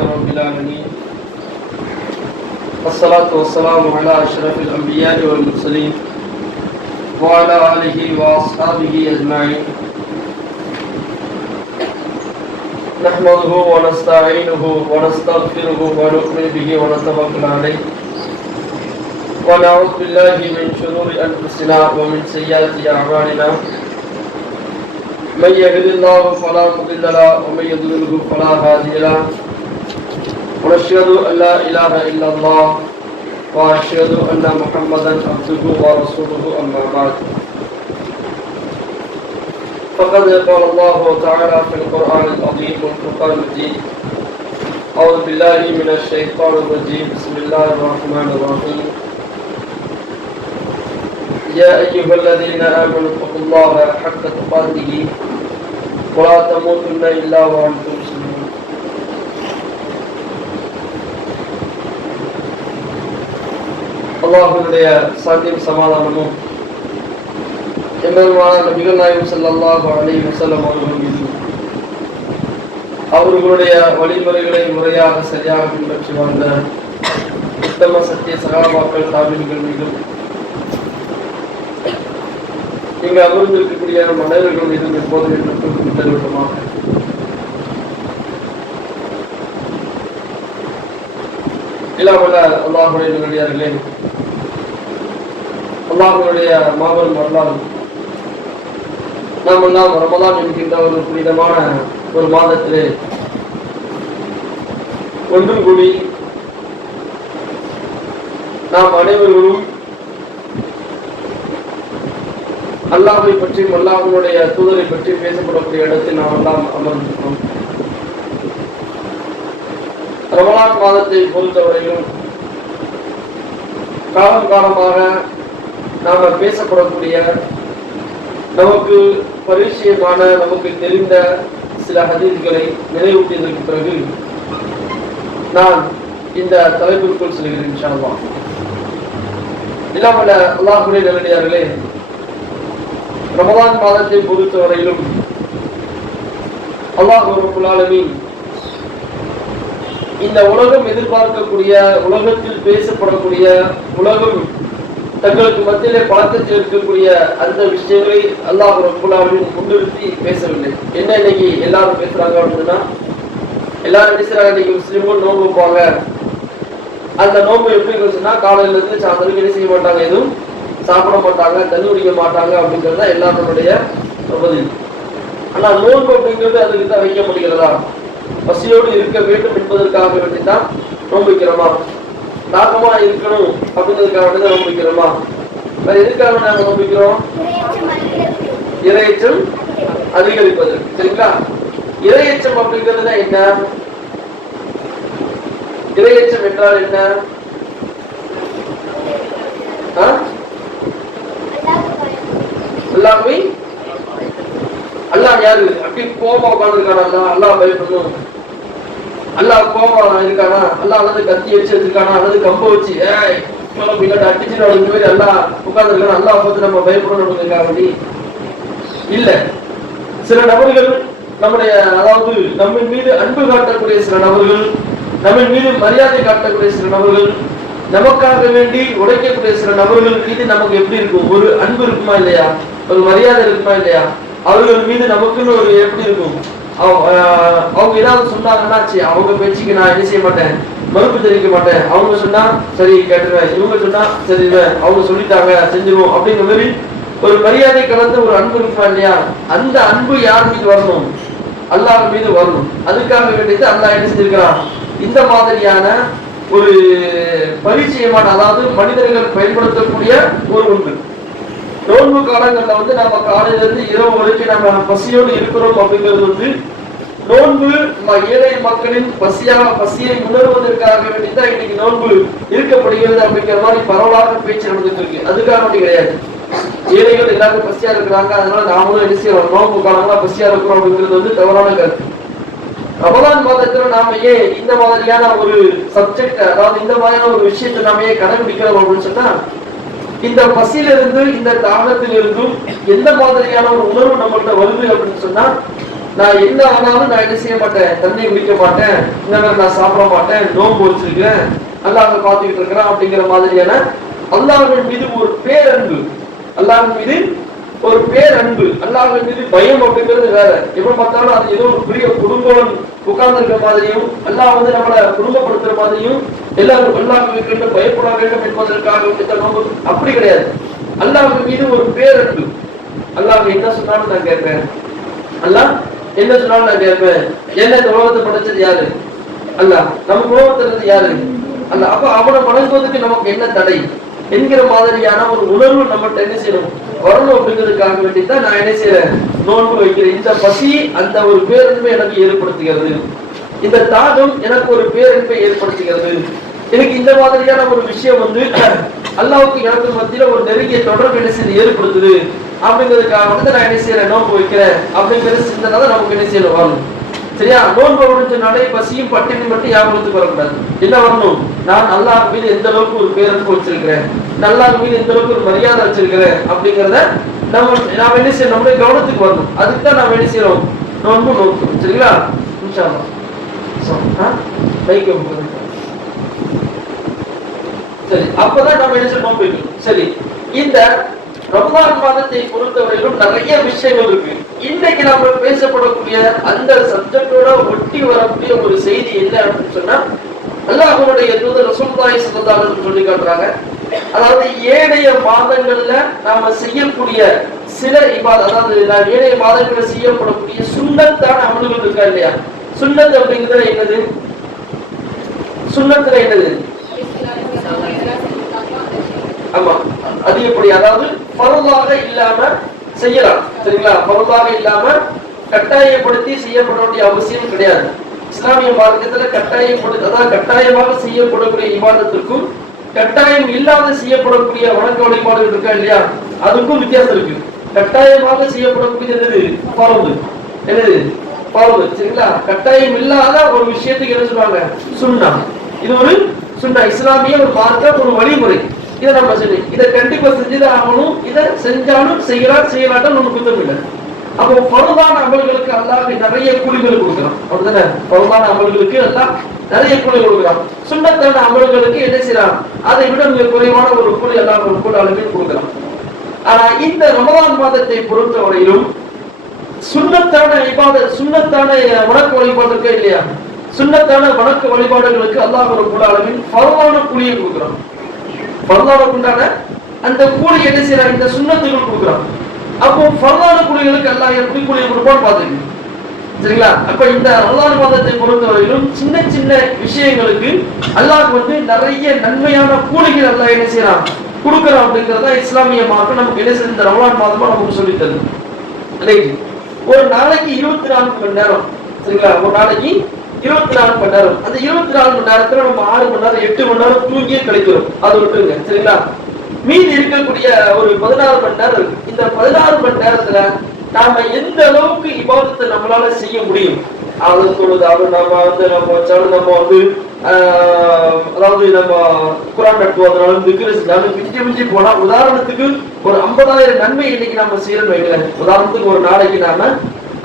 رب العالمين والصلاة والسلام على أشرف الأنبياء والمرسلين وعلى آله وأصحابه أجمعين نحمده ونستعينه ونستغفره ونؤمن به ونتوكل عليه ونعوذ بالله من شرور أنفسنا ومن سيئات أعمالنا من يهد الله فلا مضل له ومن يضلل فلا هادي له ونشهد أن لا إله إلا الله وأشهد أن محمدا عبده ورسوله أما بعد فقد قال الله تعالى في القرآن العظيم والفرقان المجيد أعوذ بالله من الشيطان الرجيم بسم الله الرحمن الرحيم يا أيها الذين آمنوا اتقوا الله حق تقاته ولا تموتن إلا وأنتم مسلمون அல்லாஹ்வுடைய சாந்தியும் சமாதானமும் எம்பெருமானார் நபிகள் நாயகம் ஸல்லல்லாஹு அலைஹி வஸல்லம் அவர்கள் மீது அவர்களுடைய வழிமுறைகளை முறையாக சரியாக பின்பற்றி வாழ்ந்த உத்தம சத்திய சகாபாக்கள் தாபீன்கள் மீதும் இங்கு அமர்ந்திருக்கக்கூடிய மனிதர்கள் மீதும் எப்போதும் என்று தருவதுமாக இல்லாமல் அல்லாஹ்வுடைய நல்லடியார்களே, அல்லாஹ்வுடைய மாபெரும் வரலாறு நாம் எல்லாம் ரமலான் என்கின்ற ஒரு புனிதமான ஒரு மாதத்திலே ஒன்று கூடி நாம் அனைவர்களும் அல்லாஹ்வை பற்றியும் அல்லாஹ்வுடைய தூதரை பற்றி பேசப்படக்கூடிய இடத்தில் நாம் எல்லாம் அமர்ந்திருக்கிறோம். ரமலான் மாதத்தை பொறுத்தவரையிலும் காலம் காலமாக நாம் பேசப்படக்கூடிய நமக்கு பரிச்சயமான நமக்கு தெரிந்த சில ஹதீஸ்களை நினைவூட்டியதற்கு பிறகு நான் இந்த தலைப்பிற்குள் செல்கிறேன் இன்ஷா அல்லாஹ். இல்லாமல் அல்லாஹ்வுடைய நல்லடியார்களே, ரமலான் மாதத்தை பொறுத்தவரையிலும் அல்லாஹ் ரப்பல் ஆலமீன் இந்த உலகம் எதிர்பார்க்கக்கூடிய, உலகத்தில் பேசப்படக்கூடிய, உலகம் தங்களுக்கு மத்தியிலே பழக்கத்தில் இருக்கக்கூடிய அந்த விஷயங்களை அல்லாஹ் ரப்பல் ஆலமீன் முன்னிறுத்தி பேசவில்லை. என்ன இன்னைக்கு எல்லாரும் பேசுறாங்க அப்படின்னா, எல்லாரும் பேசுறாங்க இன்னைக்கு முஸ்லிம்கள் நோன்பு வைப்பாங்க. அந்த நோன்பு எப்படி இருந்துச்சுன்னா, காலையில இருந்து சாயந்தரம் என்ன செய்ய மாட்டாங்க, எதுவும் சாப்பிட மாட்டாங்க, தண்ணி குடிக்க மாட்டாங்க அப்படிங்கிறது தான் எல்லாருடைய பதில். ஆனா நோன்பு அப்படிங்கிறது அதுக்கு தான் வைக்கப்படுகிறதா? பசியோடு இருக்க வேண்டும் என்பதற்காக வேண்டிதான் நோன்பு வைக்கிறோமா? தாகமா இருக்கணும் அப்படிங்கிறதுக்காக வேண்டிதான் நோன்பு வைக்கிறோமா? வேற எதுக்காக நாங்க நோன்பு வைக்கிறோம்? இறையச்சம் அதிகரிப்பது. சரிங்களா? இறையச்சம் அப்படிங்கிறது என்ன? இறையச்சம் என்றால் என்ன? அல்லாஹ்வை, அல்லாஹ் யாரு? அப்படி கோபமா உட்கார்ந்துருக்கானா? அல்லாஹ் பயப்படணும். அல்லாஹ் கோபமா இருக்கானா? அல்லாஹ் அல்லது கத்தி வச்சு வச்சிருக்கானா? அல்லது கம்ப வச்சு அடிச்சுட்டு அந்த மாதிரி அல்லாஹ் உட்கார்ந்துருக்கானா? அல்லாஹ் பார்த்து நம்ம பயப்படணும் இல்ல. சில நபர்கள் நம்முடைய, அதாவது நம்ம மீது அன்பு காட்டக்கூடிய சில நபர்கள், நம்ம மீது மரியாதை காட்டக்கூடிய சில நபர்கள், நமக்காக வேண்டி உழைக்கக்கூடிய சில நபர்கள் மீது நமக்கு எப்படி இருக்கும்? ஒரு அன்பு இருக்குமா இல்லையா? ஒரு மரியாதை இருக்குமா இல்லையா? அவர்கள் மீது நமக்குன்னு ஒரு எப்படி இருக்கும்? அவங்க ஏதாவது சொன்னாங்கன்னா அவங்க பேச்சுக்கு நான் என்ன செய்ய மாட்டேன், மறுப்பு தெரிவிக்க மாட்டேன். அவங்க சொன்னா சரி கேட்டுருவேன், இவங்க சொன்னா சரி அவங்க சொல்லிட்டாங்க செஞ்சிருவோம் அப்படிங்கிற மாதிரி ஒரு மரியாதை கலந்த ஒரு அன்பு இருக்குமா இல்லையா? அந்த அன்பு யார் மீது வரணும்? அல்லாஹ் மீது வரணும். அதுக்காக வேண்டியது அல்லாஹ் என்ன செஞ்சிருக்கிறான்? இந்த மாதிரியான ஒரு பரிச்சயமான, அதாவது மனிதர்கள் பயன்படுத்தக்கூடிய ஒரு ஒன்று. நோன்பு காலங்கள்ல நம்ம காலையில இருந்து இரவு வரைக்கும் நம்ம பசியோடு இருக்கிறோம் அப்படிங்கிறது நோன்பு ஏழை மக்களின் பசியை உணர்வதற்காக வேண்டிதான் இன்னைக்கு நோன்பு இருக்கப்படுகிறது அப்படிங்கிற மாதிரி பரவலாக பேச்சு நடந்துட்டு இருக்கு. அதுக்காக வேண்டி கிடையாது. ஏழைகள் எல்லாரும் பசியா இருக்கிறாங்க, அதனால நாமளும் என்ன செய்யறோம், நோன்பு காலங்களா பசியா இருக்கிறோம் அப்படிங்கிறது தவறான கருத்து. ரமலான் மாதத்துல நாம ஏன் இந்த மாதிரியான ஒரு சப்ஜெக்ட், அதாவது இந்த மாதிரியான ஒரு விஷயத்தை நாம ஏன் கடைபிடிக்கிறோம் அப்படின்னு சொன்னா, இந்த பசியிலிருந்து, இந்த தாகத்திலிருந்தும் எந்த மாதிரியான ஒரு உணர்வு நம்மள்கிட்ட வருது அப்படின்னு சொன்னா, நான் என்ன ஆனாலும் நான் என்ன செய்ய மாட்டேன், தண்ணி குடிக்க மாட்டேன், இந்த மாதிரி நான் சாப்பிட மாட்டேன், நோன்பு வச்சிருக்கேன், அல்லாஹ் பார்த்துக்கிட்டு இருக்கிறான் அப்படிங்கிற மாதிரியான அல்லாஹ்வின் மீது ஒரு பேரன்பு, அல்லாஹ்வின் மீது ஒரு பேரன்பு, அல்லாஹ்வின் மீது பயம் அப்படிங்கிறது வேற. எப்ப பார்த்தாலும் அது ஏதோ ஒரு பெரிய குடும்பம் உட்கார்ந்து இருக்கிற மாதிரியும், அல்லாஹ் வந்து நம்மளை குடும்பப்படுத்துற மாதிரியும், எல்லாரும் அல்லாஹ்வுக்கு பயப்பட வேண்டும் என்பதற்காக அப்படி கிடையாது. அல்லாஹ்வின் மீது ஒரு பேரன்பு. அல்லாஹ் என்ன சொன்னாலும் நான் கேட்பேன், அல்லாஹ் என்ன சொன்னாலும் நான் கேட்பேன். என்ன இந்த உலகத்தை படைச்சது யாரு? அல்லாஹ். நமக்கு உலகத்தை இருந்து யாரு? அல்லாஹ். அப்ப அவனை வணங்குவதற்கு நமக்கு என்ன தடை என்கிற மாதிரியான ஒரு உணர்வு நம்மகிட்ட என்ன செய்யணும், வரணும் அப்படிங்கிறதுக்காக வேண்டித்தான் நான் என்ன செய்யறேன், நோன்பு வைக்கிறேன். இந்த பசி அந்த ஒரு பேரன்பை எனக்கு ஏற்படுத்துகிறது, இந்த தாகம் எனக்கு ஒரு பேரன்பை ஏற்படுத்துகிறது. எனக்கு இந்த மாதிரியான ஒரு விஷயம் வந்து அல்லாஹ்வுக்கு எனக்கு மத்தியில ஒரு நெருங்கிய தொடர்பு என்ன செய்ய ஏற்படுத்துது அப்படிங்கிறதுக்காக வந்து நான் என்ன செய்யறேன், நோன்பு வைக்கிறேன் அப்படிங்கிற சிந்தனை தான் நமக்கு என்ன செய்யணும் வரணும். சரியா? நோன்பு முடிஞ்சனாலே பசியும் பட்டினி மட்டும் ஞாபகத்துக்கு வரக்கூடாது. என்ன வரணும், நான் அல்லாஹ் மீது எந்த அளவுக்கு ஒரு பேரன்பு வச்சிருக்கிறேன், அல்லாஹ் மீது எந்த அளவுக்கு ஒரு மரியாதை வச்சிருக்கிறேன் அப்படிங்கிறத நாம என்ன செய்யணும், நம்முடைய கவனத்துக்கு வரணும். அதுக்கு தான் நாம என்ன செய்யறோம், நோன்பு நோக்கணும். சரிங்களா? இன்ஷா அல்லாஹ். சரி, அப்பதான் நம்ம என்ன செய்யணும், நோன்பு வைக்கணும். சரி, இந்த ரமலான் மாதத்தை பொறுத்தவரையிலும் நிறைய விஷயங்கள் இருக்கு. இன்னைக்கு நம்ம பேசப்படக்கூடிய அந்த சப்ஜெக்டோட ஒட்டி வரக்கூடிய ஒரு செய்தி என்ன அப்படின்னு சொன்னா, அல்லாஹ்வுடைய தூதர் ரசூலுல்லாஹி ஸல்லல்லாஹு அலைஹி வஸல்லம் சொல்லி காட்டுறாங்க, அதாவது ஏனைய மாதங்கள்ல நாம செய்யக்கூடிய சில இபாதத், அதாவது ஏனைய மாதங்கள்ல செய்யப்படக்கூடிய சுன்னத்தான அமல்கள் இருக்கா இல்லையா? சுன்னத் அப்படிங்கிறது என்னது? சுன்னத்துல என்னது? ஆமா, அது எப்படி, அதாவது ஃபர்லாக இல்லாம செய்யலாம். சரிங்களா? ஃபர்லாக இல்லாம கட்டாயப்படுத்தி செய்யப்பட வேண்டிய அவசியம் கிடையாது. இஸ்லாமிய மார்க்கத்துல கட்டாயப்படுத்தி, அதாவது கட்டாயமாக செய்யப்படக்கூடிய இபாதத்திற்கும் கட்டாயம் இல்லாத செய்யப்படக்கூடிய வணக்க வழிபாடுகள் இருக்கா இல்லையா, அதுக்கும் வித்தியாசம் இருக்கு. கட்டாயமாக செய்யப்படக்கூடிய என்னது? ஃபர்து. என்னது? ஃபர்து. சரிங்களா? கட்டாயம் இல்லாத ஒரு விஷயத்துக்கு என்ன சொல்றாங்க? சுன்னா. இது ஒரு சுன்னா, இஸ்லாமிய ஒரு மார்க்க ஒரு வழிமுறை. இதை நம்ம சொல்லி இதை கண்டிப்பா செஞ்சுதான் ஆகணும். இதை செஞ்சாலும் செய்யலாட்டும் நமக்கு குத்தம் இல்லை. அப்போ பருவான அமல்களுக்கு அல்லாஹ் நிறைய கூலிகள் கொடுக்குறான். அப்படிதானே? பருவான அமல்களுக்கு அல்லாஹ் நிறைய கூலி கொடுக்குறான். சுன்னத்தான அமல்களுக்கு என்ன செய்யறான், அதை விட மிக குறைவான ஒரு கூலி அல்லாஹ் ஒரு கூலி அளவில் கொடுக்குறான். ஆனா இந்த ரமலான் மாதத்தை பொறுத்தவரையிலும் சுன்னத்தான சுன்னத்தான வணக்க வழிபாடு இருக்கா இல்லையா, சுன்னத்தான வணக்க வழிபாடுகளுக்கு அல்லாஹ் ஒரு கூலி அளவில் பருவான கூலியை கொடுக்குறான். பரவானுக்குண்டான அந்த கூலி என்ன செய்யறாங்க, இந்த சுன்னத்துகள் கொடுக்குறான். அப்போ பரவான கூலிகளுக்கு எல்லாம் எப்படி கூலியை கொடுப்பான்னு பாத்துக்கணும். சரிங்களா? அப்ப இந்த ரமலான் மாதத்தை பொறுத்தவரையிலும் சின்ன சின்ன விஷயங்களுக்கு அல்லாஹ் வந்து நிறைய நன்மையான கூலிகள் அல்லாஹ் என்ன செய்யறான், கொடுக்குறான். அப்படிங்கிறதா இஸ்லாமிய மார்க்கம் நமக்கு என்ன செய்ய இந்த ரமலான் மாதமா நமக்கு சொல்லி தருது. ஒரு நாளைக்கு 24 மணி நேரம். சரிங்களா? ஒரு நாளைக்கு 24 மணி நேரம். அந்த 24 மணி நேரத்துல நம்ம 6 மணி நேரம் 8 மணி நேரம் தூங்கியே கழிக்கிறோம். அது விட்டுருங்க. சரிங்களா? மீதி இருக்கக்கூடிய ஒரு 16 மணி நேரம் இருக்கு. இந்த 16 மணி நேரத்துல நாம எந்த அளவுக்கு இபாதத்தை நம்மளால செய்ய முடியும், அது சொல்லுது. அவர் நம்ம வந்து அதாவது நம்ம குர்ஆன் நடத்துவதனாலும் திக்ர் செஞ்சாலும் மிஞ்சி போனா உதாரணத்துக்கு ஒரு 50,000 நன்மை இன்னைக்கு நம்ம செய்யறோம் வைங்களேன். உதாரணத்துக்கு ஒரு நாளைக்கு நாம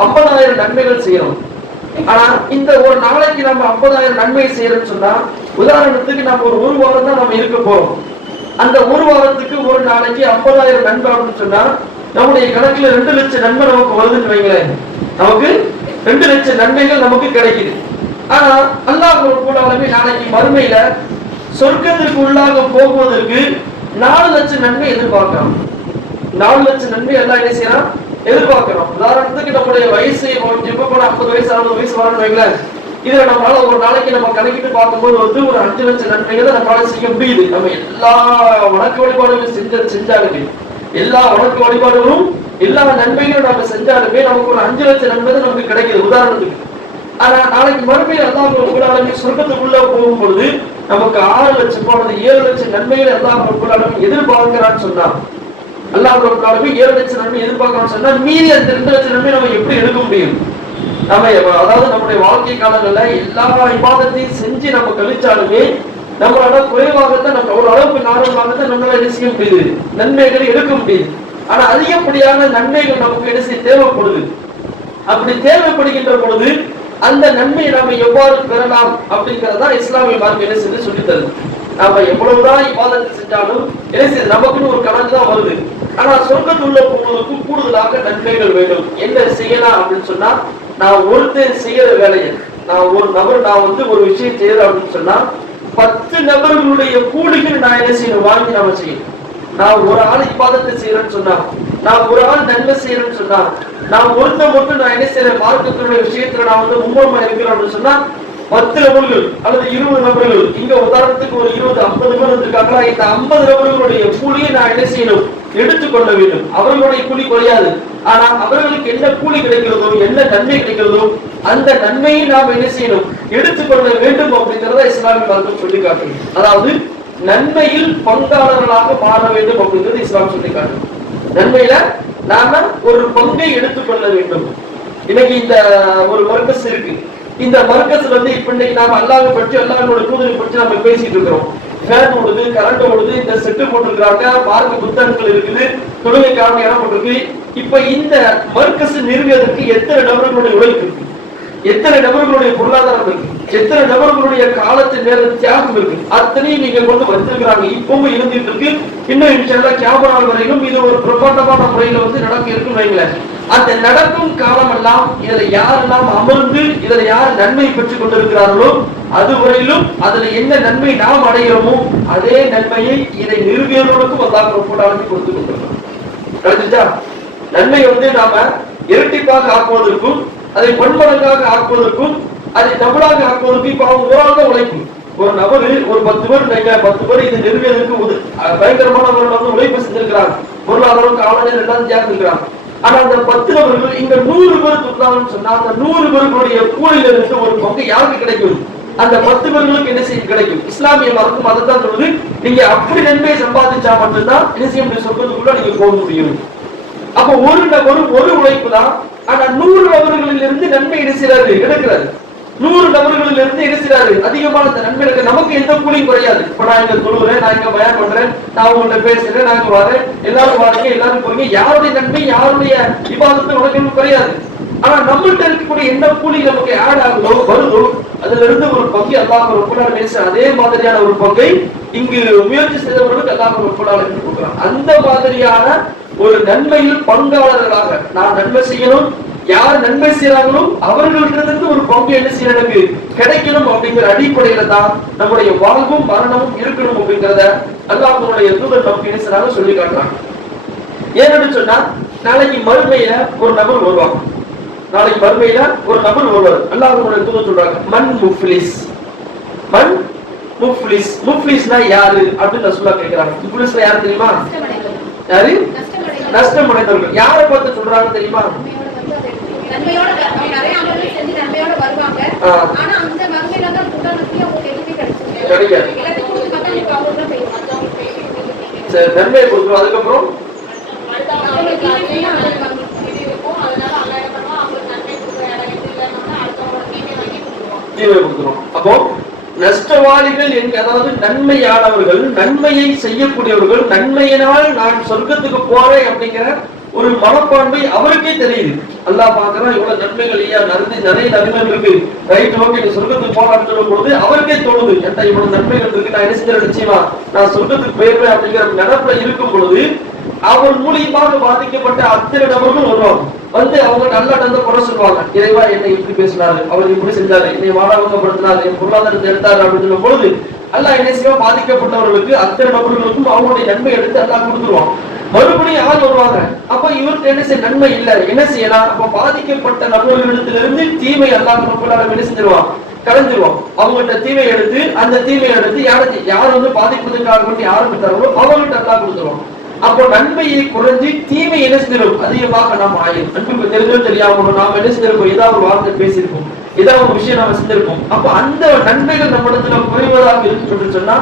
50,000 நன்மைகள் செய்யறோம். ஆனா இந்த ஒரு நாளைக்கு நம்ம 50,000 நன்மை செய்யறோம்னு சொன்னா, உதாரணத்துக்கு நம்ம ஒரு வாரம் தான் நம்ம இருக்க போறோம். அந்த ஒரு வாரத்துக்கு ஒரு நாளைக்கு 50,000 நன்மை அப்படின்னு சொன்னா, நம்முடைய கணக்குல 2 லட்சம் நன்மை நமக்கு வருதுன்னு வைங்களேன். நமக்கு 2 லட்சம் நன்மைகள் நமக்கு கிடைக்குது. ஆனா அல்லாஹ் கூட நாளைக்கு மறுமையில சொர்க்கத்திற்கு உள்ளாக போகுவதற்கு 4 லட்சம் நன்மை எதிர்பார்க்கிறோம். 4 லட்சம் நன்மை எல்லாம் என்ன செய்யறான், எதிர்பார்க்கிறோம். உதாரணத்துக்கு நம்முடைய வயசு எப்ப போனா 50 வயசு 60 வயசு வரணும் வைங்களேன். இதுல நம்மளால ஒரு நாளைக்கு நம்ம கணக்கிட்டு பார்க்கும்போது வந்து ஒரு 5 லட்சம் நன்மைகளை நம்மளால செய்ய முடியுது. நம்ம எல்லா வணக்க வழிபாடுகளும் செஞ்சாலுமே, எல்லா வணக்க வழிபாடுகளும் எல்லா நன்மைகளும் நம்ம செஞ்சாலுமே நமக்கு ஒரு 5 லட்சம் நன்மை தான் நமக்கு கிடைக்குது உதாரணத்துக்கு. ஆனா நாளைக்கு மறுபடியும் அல்லாஹ் சொர்க்கத்துக்குள்ள போகும் பொழுது நமக்கு 6 லட்சம் போனது 7 லட்சம் நன்மைகளை அல்லாஹ் எதிர்பார்க்கிறான்னு சொன்னா, அல்லாஹ் 7 லட்சம் நன்மை எதிர்பார்க்கறான்னு சொன்னா, மீறி அந்த 2 லட்சம் நன்மை நம்ம எப்படி எடுக்க முடியும்? நம்ம அதாவது நம்முடைய வாழ்க்கை காலங்கள்ல எல்லா இபாதத்தையும் செஞ்சு நம்ம கழிச்சாலுமே நம்மளால குறைவாகத்தான், நம்ம ஒரு அளவுக்கு நார்மலாகத்தான் நம்மளால என்ன செய்ய முடியுது, நன்மைகளை எடுக்க முடியுது. ஆனா அதிகப்படியான நன்மைகள் நமக்கு என்ன செய்ய தேவைப்படுது. அப்படி தேவைப்படுகின்ற பொழுது அந்த நன்மையை நாம எவ்வாறு பெறலாம் அப்படிங்கறதா இஸ்லாமிய மார்க்கம் என்ன செய்து சொல்லி தருது. நாம எவ்வளவுதான் இபாதத்தை செஞ்சாலும் என்ன செய்யுது, நமக்குன்னு ஒரு கணக்கு தான் வருது. ஆனா சொர்க்கத்துள்ள போவதற்கும் கூடுதலாக நன்மைகள் வேண்டும். என்ன செய்யலாம் அப்படின்னு சொன்னா, நான் ஒருத்தர் செய்யற வேலையை நான் ஒரு நபர் ஒரு விஷயம் செய்யறேன் அப்படின்னு சொன்னா 10 நபர்களுடைய கூலிகள் நான் என்ன செய்யணும், வாங்கி நாம செய்யணும். நான் ஒரு ஆள் இபாதத்தை செய்யறேன்னு சொன்னா, நான் ஒரு ஆள் நன்மை செய்யறேன்னு சொன்னா, நான் ஒருத்தர் மட்டும் நான் என்ன செய்யறேன் மார்க்கத்தினுடைய விஷயத்துல நான் மும்மரமா இருக்கிறேன் அப்படின்னு சொன்னா 10 நபர்கள் அல்லது 20 நபர்கள், இங்க உதாரணத்துக்கு ஒரு 20-50 பேர் இருக்காங்களா, இந்த 50 நபர்களுடைய கூலியை நான் என்ன செய்யணும், எடுத்துக்கொள்ள வேண்டும். அவர்களுடைய கூலி குறையாது. ஆனா அவர்களுக்கு என்ன கூலி கிடைக்கிறதோ, என்ன நன்மை கிடைக்கிறதோ அந்த நன்மையை நாம் என்ன செய்யணும், எடுத்துக்கொள்ள வேண்டும் அப்படிங்கிறத இஸ்லாமிய மார்க்கம் சொல்லி காட்டுது. அதாவது நன்மையில் பங்காளர்களாக மாற வேண்டும் அப்படிங்கிறது இஸ்லாம் சொல்லி காட்டுது. நன்மையில நாம ஒரு பங்கை எடுத்துக்கொள்ள வேண்டும். இன்னைக்கு இந்த ஒரு மர்கஸ் இருக்கு. இந்த மர்கஸ் இப்ப இன்னைக்கு நாம அல்லாஹ்வை பற்றி அல்லாஹ்வோட தூதரை பற்றி நம்ம பேசிட்டு இருக்கிறோம். ஃபேன் ஓடுது, கரண்ட் ஓடுது, இந்த செட்டு போட்டிருக்கிறாங்க, மார்க்க புத்தகங்கள் இருக்குது, தொழுகைக்கான இடம் போட்டிருக்கு. இப்ப இந்த மர்கஸ் நிறுவியதற்கு எத்தனை நபர்களுடைய உழைப்பு இருக்கு, எத்தனை நபர்களுடைய பொருளாதாரம் இருக்கு, எத்தனை நபர்களுடைய காலத்தின் நேர தியாகம் இருக்கு, அத்தனையும் நீங்க கொண்டு வச்சிருக்கிறாங்க. இப்பவும் இருந்துட்டு இருக்கு. இன்னும் இன்ஷா கேமரா வரையிலும் இது ஒரு பிரபண்டமான முறையில நடக்க இருக்கும் வைங்களேன். அந்த நடக்கும் காலம் எல்லாம் இதுல யாரெல்லாம் அமர்ந்து இதுல யார் நன்மை பெற்றுக் கொண்டிருக்கிறார்களோ அதுவரையிலும் அதுல என்ன நன்மை நாம் அடைகிறோமோ அதே நன்மையை இதை நிறுவியவர்களுக்கும் அல்லாஹ் போட்டாலும் கொடுத்து கொண்டிருக்கிறோம். நன்மை நாம இரட்டிப்பாக ஆக்குவதற்கும் அதை பன்மடங்காக ஆக்குவதற்கும் அதை டபுளாக ஆக்குவதற்கும் இப்ப அவங்க ஒரு ஆள் தான் உழைப்பு. ஒரு நபர் ஒரு 10 பேர் 10 பேர் இதை நிறுவியதற்கு பயங்கரமான உழைப்பு செஞ்சிருக்கிறாங்க. பொருளாதாரம் காவலர் எல்லாம் சேர்ந்திருக்கிறாங்க. ஆனா அந்த 10 நபர்கள் இங்க 100 பேர் கொடுத்தாங்கன்னு சொன்னா அந்த 100 பேர்களுடைய கூலியில இருந்து ஒரு பங்கு யாருக்கு கிடைக்கும், அந்த 10 பேர்களுக்கு என்ன செய்ய கிடைக்கும். இஸ்லாமிய மார்க்கம் அதைத்தான் சொல்லுது. நீங்க அப்படி நன்மையை சம்பாதிச்சா மட்டும்தான் என்ன செய்ய முடியும், சொர்க்கத்துக்குள்ள நீங்க போக முடியும். அப்ப ஒரு நபர் ஒரு உழைப்பு தான். ஆனா 100 நபர்களில் இருந்து நன்மை என்ன செய்யறாரு, எடுக்கிறாரு. 100 நபர்களில் இருந்து என்ன செய்யறாரு, அதிகமான நன்மை இருக்கு. நமக்கு எந்த கூலியும் குறையாது. இப்ப நான் இங்க தொழுகிறேன், நான் இங்க பயான் பண்றேன், நான் உங்கள்கிட்ட பேசுறேன், நான் இங்க வரேன், எல்லாரும் வாருங்க, எல்லாரும் போறீங்க. யாருடைய நன்மை யாருடைய விவாதத்தை உனக்கு குறையாது. ஆனா நம்மள்கிட்ட இருக்கக்கூடிய எந்த கூலி நமக்கு ஆட் ஆகுதோ வருதோ அதுல இருந்து ஒரு பங்கு அல்லாஹ் ரப்பல் ஆலமீன் அதே மாதிரியான ஒரு பங்கை இங்கு முயற்சி செய்தவர்களுக்கு அல்லாஹ் ரப்பல் ஆலமீன் கொடுக்கிறான். அந்த மாதிரியான ஒரு நன்மையில் பங்காளர்களாக நான் நன்மை செய்யணும், யார் நன்மை செய்யறாங்களோ அவர்களிடத்திலிருந்து ஒரு பங்கு என்ன செய்ய எனக்கு கிடைக்கணும் அப்படிங்கிற அடிப்படையில தான் நம்முடைய வாழ்வும் மரணமும் இருக்கணும் அப்படிங்கிறத அல்லாஹ்வுடைய தூதர் நமக்கு என்ன செய்றாங்க சொல்லி காட்டுறாங்க. ஏன்னு சொன்னா நாளைக்கு மறுமையில ஒரு நபர் வருவாங்க. நாளைக்கு மறுமையில ஒரு நபர் வருவார். அல்லாஹ்வுடைய தூதர் சொல்றாங்க மன் முஃப்லிஸ், மன் முஃப்லிஸ். முஃப்லிஸ்னா யாரு அப்படின்னு ரசூலுல்லாஹ் கேக்குறாங்க. முஃப்லிஸ்னா யாரு தெரியுமா? யாரு? நஷ்டம் அடைந்தவர்கள். யாரை பார்த்து சொல்றாங்க தெரியுமா? நன்மையோட நிறைய அமல்கள் செஞ்சு நன்மையோட வருவாங்க. ஆனா அந்த மறுமையில தான் புத்தகத்துல உங்களுக்கு எதுவுமே கிடைக்காது. எல்லாத்தையும் கொடுத்து பார்த்தா நீங்க அவங்க தான் போய் சரி, நன்மையை கொடுத்துரும். அதுக்கப்புறம் அப்போ நஷ்டவாளிகள் அதாவது நன்மையானவர்கள், நன்மையை செய்யக்கூடியவர்கள், நன்மையினால் நான் சொர்க்கத்துக்கு போறேன் அப்படிங்கிற ஒரு மனப்பான்மை அவருக்கே தெரியுது. அல்லாஹ் பாக்குறான் இவ்வளவு நன்மைகள் நிறைய நன்மைகள் இருக்கு, ரைட் ஓகே நீ சொர்க்கத்துக்கு போகலாம்னு சொல்லும் பொழுது அவருக்கே தோணுது என்கிட்ட இவ்வளவு நன்மைகள் இருக்கு, நான் என்ன செஞ்ச நிச்சயமா நான் சொர்க்கத்துக்கு போயிருப்பேன் அப்படிங்கிற நினைப்புல இருக்கும் பொழுது அவர் மூலியமாக பாதிக்கப்பட்ட அத்தனை நபர்களும் வருவாங்க. அவங்க நல்லா வந்து குறை சொல்லுவாங்க. இறைவா என்னை இப்படி பேசினாரு, அவர் இப்படி செஞ்சாரு, என்னை வாழவங்கப்படுத்தினாரு, என் பொருளாதாரத்தை எடுத்தாரு அப்படின்னு சொல்லும் பொழுது அல்லாஹ் என்ன செய்வா, பாதிக்கப்பட்டவர்களுக்கு அத்தனை நபர்களுக்கும் அவங்களுடைய நன்மை எடுத்து அல்லாஹ் கொடுத்துருவான். மறுபடியும் ஆள் வருவாங்க. அப்ப இவருக்கு என்ன செய்ய நன்மை இல்ல, என்ன செய்யலாம்? அப்ப பாதிக்கப்பட்ட நபர்களிடத்திலிருந்து தீமை அல்லாஹ் என்ன செஞ்சிருவான், கலைஞ்சிருவான். அவங்கள்ட்ட தீமை எடுத்து அந்த தீமையை எடுத்து யார் பாதிப்பதற்காக வேண்டி ஆரம்பித்தார்களோ அவங்கள்ட்ட அல்லாஹ் கொடுத்துருவான். அப்போ நன்மையை குறைஞ்சி தீமை என்ன செஞ்சிடும், அதிகமாக நாம் ஆயிரும். நன்மைக்கு தெரிஞ்சோ தெரியாம நாம் என்ன செஞ்சிருப்போம், ஏதாவது ஒரு வார்த்தை பேசியிருப்போம், ஏதாவது ஒரு விஷயம் நாம செஞ்சிருப்போம். அப்ப அந்த நன்மைகள் நம்மிடத்துல குறைவதாக இருக்கு சொன்னா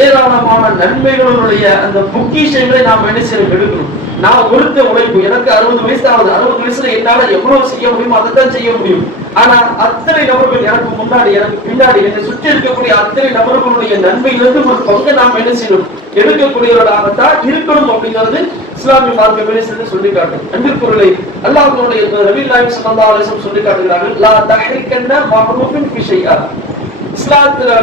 ஏராளமான நன்மைகளுடைய அந்த பொக்கிஷங்களை நாம் என்ன செய்யணும், எடுக்கணும். நான் ஒருத்த உழைப்பு, எனக்கு 60 வயசு ஆகுது, 60 வயசுல என்னால எவ்வளவு செய்ய முடியுமோ அதைத்தான் செய்ய முடியும். ஆனா அத்தனை நபர்கள், எனக்கு முன்னாடி எனக்கு பின்னாடி என்னை சுற்றி இருக்கக்கூடிய அத்தனை நபர்களுடைய நன்மையிலிருந்து ஒரு பங்கை நாம் என்ன செய்யணும், எடுக்கக்கூடியவர்களாகத்தான் இருக்கணும் அப்படிங்கிறது இஸ்லாமிய மார்க்க பேசுறது சொல்லி காட்டும். அன்பிற்குரியவர்களே, அல்லாஹ்வுடைய நபி நாயகம் ஸல்லல்லாஹு அலைஹி வஸல்லம் சொல்லி காட்டுகிறார்கள், லா தஹ்ரிகன்ன மஅரூஃபின் ஃபி ஷைஆ.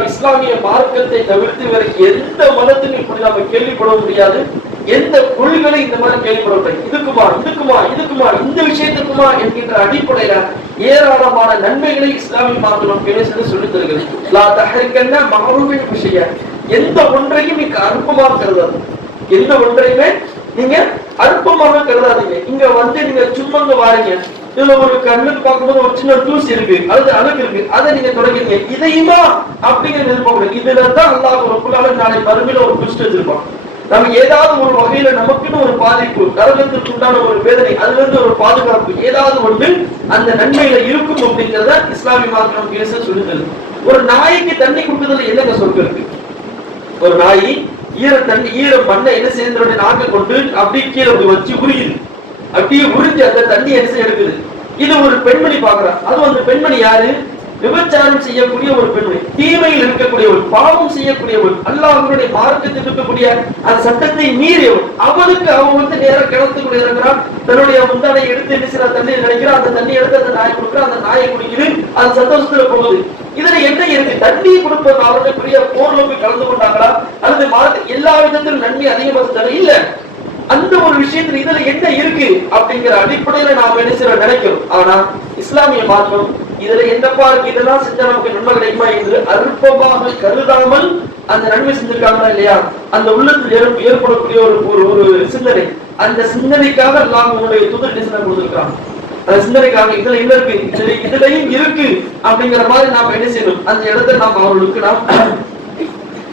இஸ்லாமிய மார்க்கத்தை தவிர்த்து வேற எந்த மதத்திலும் இப்படி நாம கேள்விப்பட முடியாது. எந்த கொள்கைகளை இந்த மாதிரி கேள்விப்பட முடியாது. இதுக்குமா இந்த விஷயத்துக்குமா என்கின்ற அடிப்படையில ஏராளமான நன்மைகளை இஸ்லாமிய மார்க்கம் பேசுறது சொல்லி தருகிறது. லா தஹ்ரிகன்ன மஅரூஃபின் ஃபி ஷைஆ. எந்த ஒன்றையும் நீங்க அற்பமாக கருதாது, எந்த ஒன்றையுமே நீங்க அற்பமாக கருதாதீங்க. இங்க வந்து நீங்க சும்மா வாரீங்க, இதுல ஒரு கண்ணுக்கு பார்க்கும்போது ஒரு சின்ன தூசி இருக்கு, அல்லது அழுக்கு இருக்கு, அதை நீங்க தொடங்கிங்க, இதையுமா அப்படிங்கிற எதிர்பார்க்கணும். இதுலதான் அல்லாஹ் ரப்பல் ஆலமீன் நாளை மறுமையில ஒரு ட்விஸ்ட் வச்சிருப்பான். நம்ம ஏதாவது ஒரு வகையில நமக்குன்னு ஒரு பாதிப்பு, நரகத்துக்கு உண்டான ஒரு வேதனை, அதுல இருந்து ஒரு பாதுகாப்பு ஏதாவது ஒன்று அந்த நன்மையில இருக்கும் அப்படிங்கிறத இஸ்லாமிய மார்க்கம் பேச சொல்லுது. ஒரு நாய்க்கு தண்ணி கொடுக்கறதுல என்னங்க சொர்க்கம் இருக்கு? ஒரு நாய் ஈர மண்ணை என்ன செய்ய நாக்க கொண்டு அப்படியே கீழே வச்சு உரியுது, அப்படியே உறிஞ்சு அந்த தண்ணி என்ன எடுக்குது. இது ஒரு பெண்மணி பாக்குறா. அது அந்த பெண்மணி யாரு? விபச்சாரம் செய்யக்கூடிய ஒரு பெண்மணி, தீமையில் இருக்கக்கூடியவள், பாவம் செய்யக்கூடியவள், அல்லாஹ்வுடைய மார்க்கத்தில் இருக்கக்கூடிய அந்த சட்டத்தை மீறியவள். அவளுக்கு அவன் வந்து நேரம் கிணத்துக்குள்ள இறங்குறான், தன்னுடைய முந்தானை எடுத்து என்ன செய்யறா, தண்ணி நினைக்கிறான், அந்த தண்ணி எடுத்து அந்த நாய் கொடுக்குறான், அந்த நாயை குடிக்குது, அது சந்தோஷத்துல போகுது. இதுல என்ன இருக்கு? தண்ணி கொடுப்பது அவருடைய பெரிய போர்ல போய் கலந்து கொண்டாங்களா, அல்லது மார்க்க எல்லா விதத்திலும் நன்மை அதிகமாக இல்ல, அந்த ஒரு விஷயத்துல இதுல என்ன இருக்கு அப்படிங்கிற அடிப்படையில நாம் என்ன செய்ய நினைக்கிறோம். ஆனா இஸ்லாமிய மார்க்கம் இதுல என்னப்பா இருக்கு, இதெல்லாம் செஞ்சா நமக்கு நன்மை கிடைக்குமா என்று அற்பமாக கருதாமல் அந்த நன்மை செஞ்சிருக்காங்களா இல்லையா, அந்த உள்ளத்தில் ஏற்படக்கூடிய ஒரு சிந்தனை, அந்த சிந்தனைக்காக அல்லாஹ் உங்களுடைய தூதர் சிந்தனை கொடுத்திருக்கிறாங்க. அந்த சிந்தனைக்காக இதுல என்ன இருக்கு, இதுலயும் இருக்கு அப்படிங்கிற மாதிரி நாம் என்ன செய்யணும், அந்த இடத்தை நாம் அவர்களுக்கு நாம்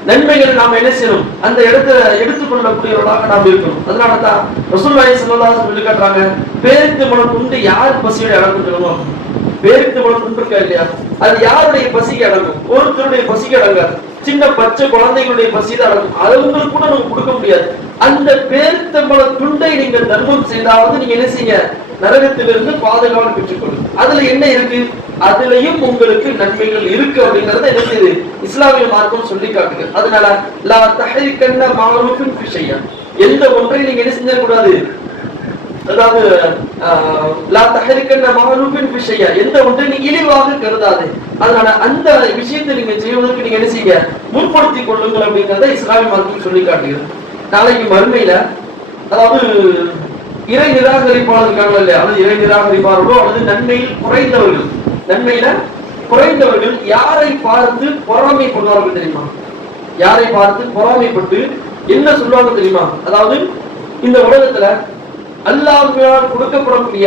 நன்மைகளை நாம் என்ன செய்யணும், அந்த இடத்தை எடுத்துக்கொள்ளக்கூடியவர்களாக நாம் இருக்கணும். அதனாலதான் ரசூலுல்லாஹி ஸல்லல்லாஹு அலைஹி வஸல்லம் சொல்லி காட்டுறாங்க, பேரித்தம்பழம் துண்டு யார் பசியோட அடக்கும் தெரியுமா? பேரித்தம்பழம் துண்டு இருக்கா இல்லையா, அது யாருடைய பசிக்கு அடங்கும்? ஒருத்தருடைய பசிக்கு அடங்காது, சின்ன பச்சை குழந்தைகளுடைய பசி தான் அடங்கும். அது உங்களுக்கு கூட நம்ம கொடுக்க முடியாது. அந்த பேரித்தம்பழ துண்டை நீங்கள் தர்மம் செய்தாவது நீங்க என்ன செய்ய, நரகத்திலிருந்து பாதுகாவல் பெற்றுக்கொள்ளும். அதுல என்ன இருக்கு? அதுலயும் உங்களுக்கு நன்மைகள் இருக்கு அப்படிங்கறத என்ன செய்யுது இஸ்லாமிய மார்க்கம் சொல்லி காட்டுகிறது. அதனால லா தஹ்ரிகன்ன மஅரூஃபின் ஃபி ஷைஆ, எந்த ஒன்றை நீங்க என்ன செஞ்சிட கூடாது, அதாவது லா தஹ்ரிகன்ன மஅரூஃபின் ஃபி ஷைஆ, எந்த ஒன்றை நீங்க இழிவாக கருதாது. அதனால அந்த விஷயத்தை நீங்க செய்வதற்கு நீங்க என்ன செய்ய, முற்படுத்திக் கொள்ளுங்கள் அப்படிங்கறத இஸ்லாமிய மார்க்கம் சொல்லி காட்டுகிறது. நாளைக்கு மறுமையில, அதாவது இறை நிராகரிப்பாளர் இருக்காங்களா இல்லையா, அல்லது இறை நிராகரிப்பாளர்களோ அல்லது நன்மையில குறைந்தவர்கள் யாரை பார்த்து பொறாமைப்படுவார்கள் தெரியுமா? யாரை பார்த்து பொறாமைப்பட்டு என்ன சொல்லுவாங்க தெரியுமா? அதாவது இந்த உலகத்துல அல்லாஹ்வால் கொடுக்கப்படக்கூடிய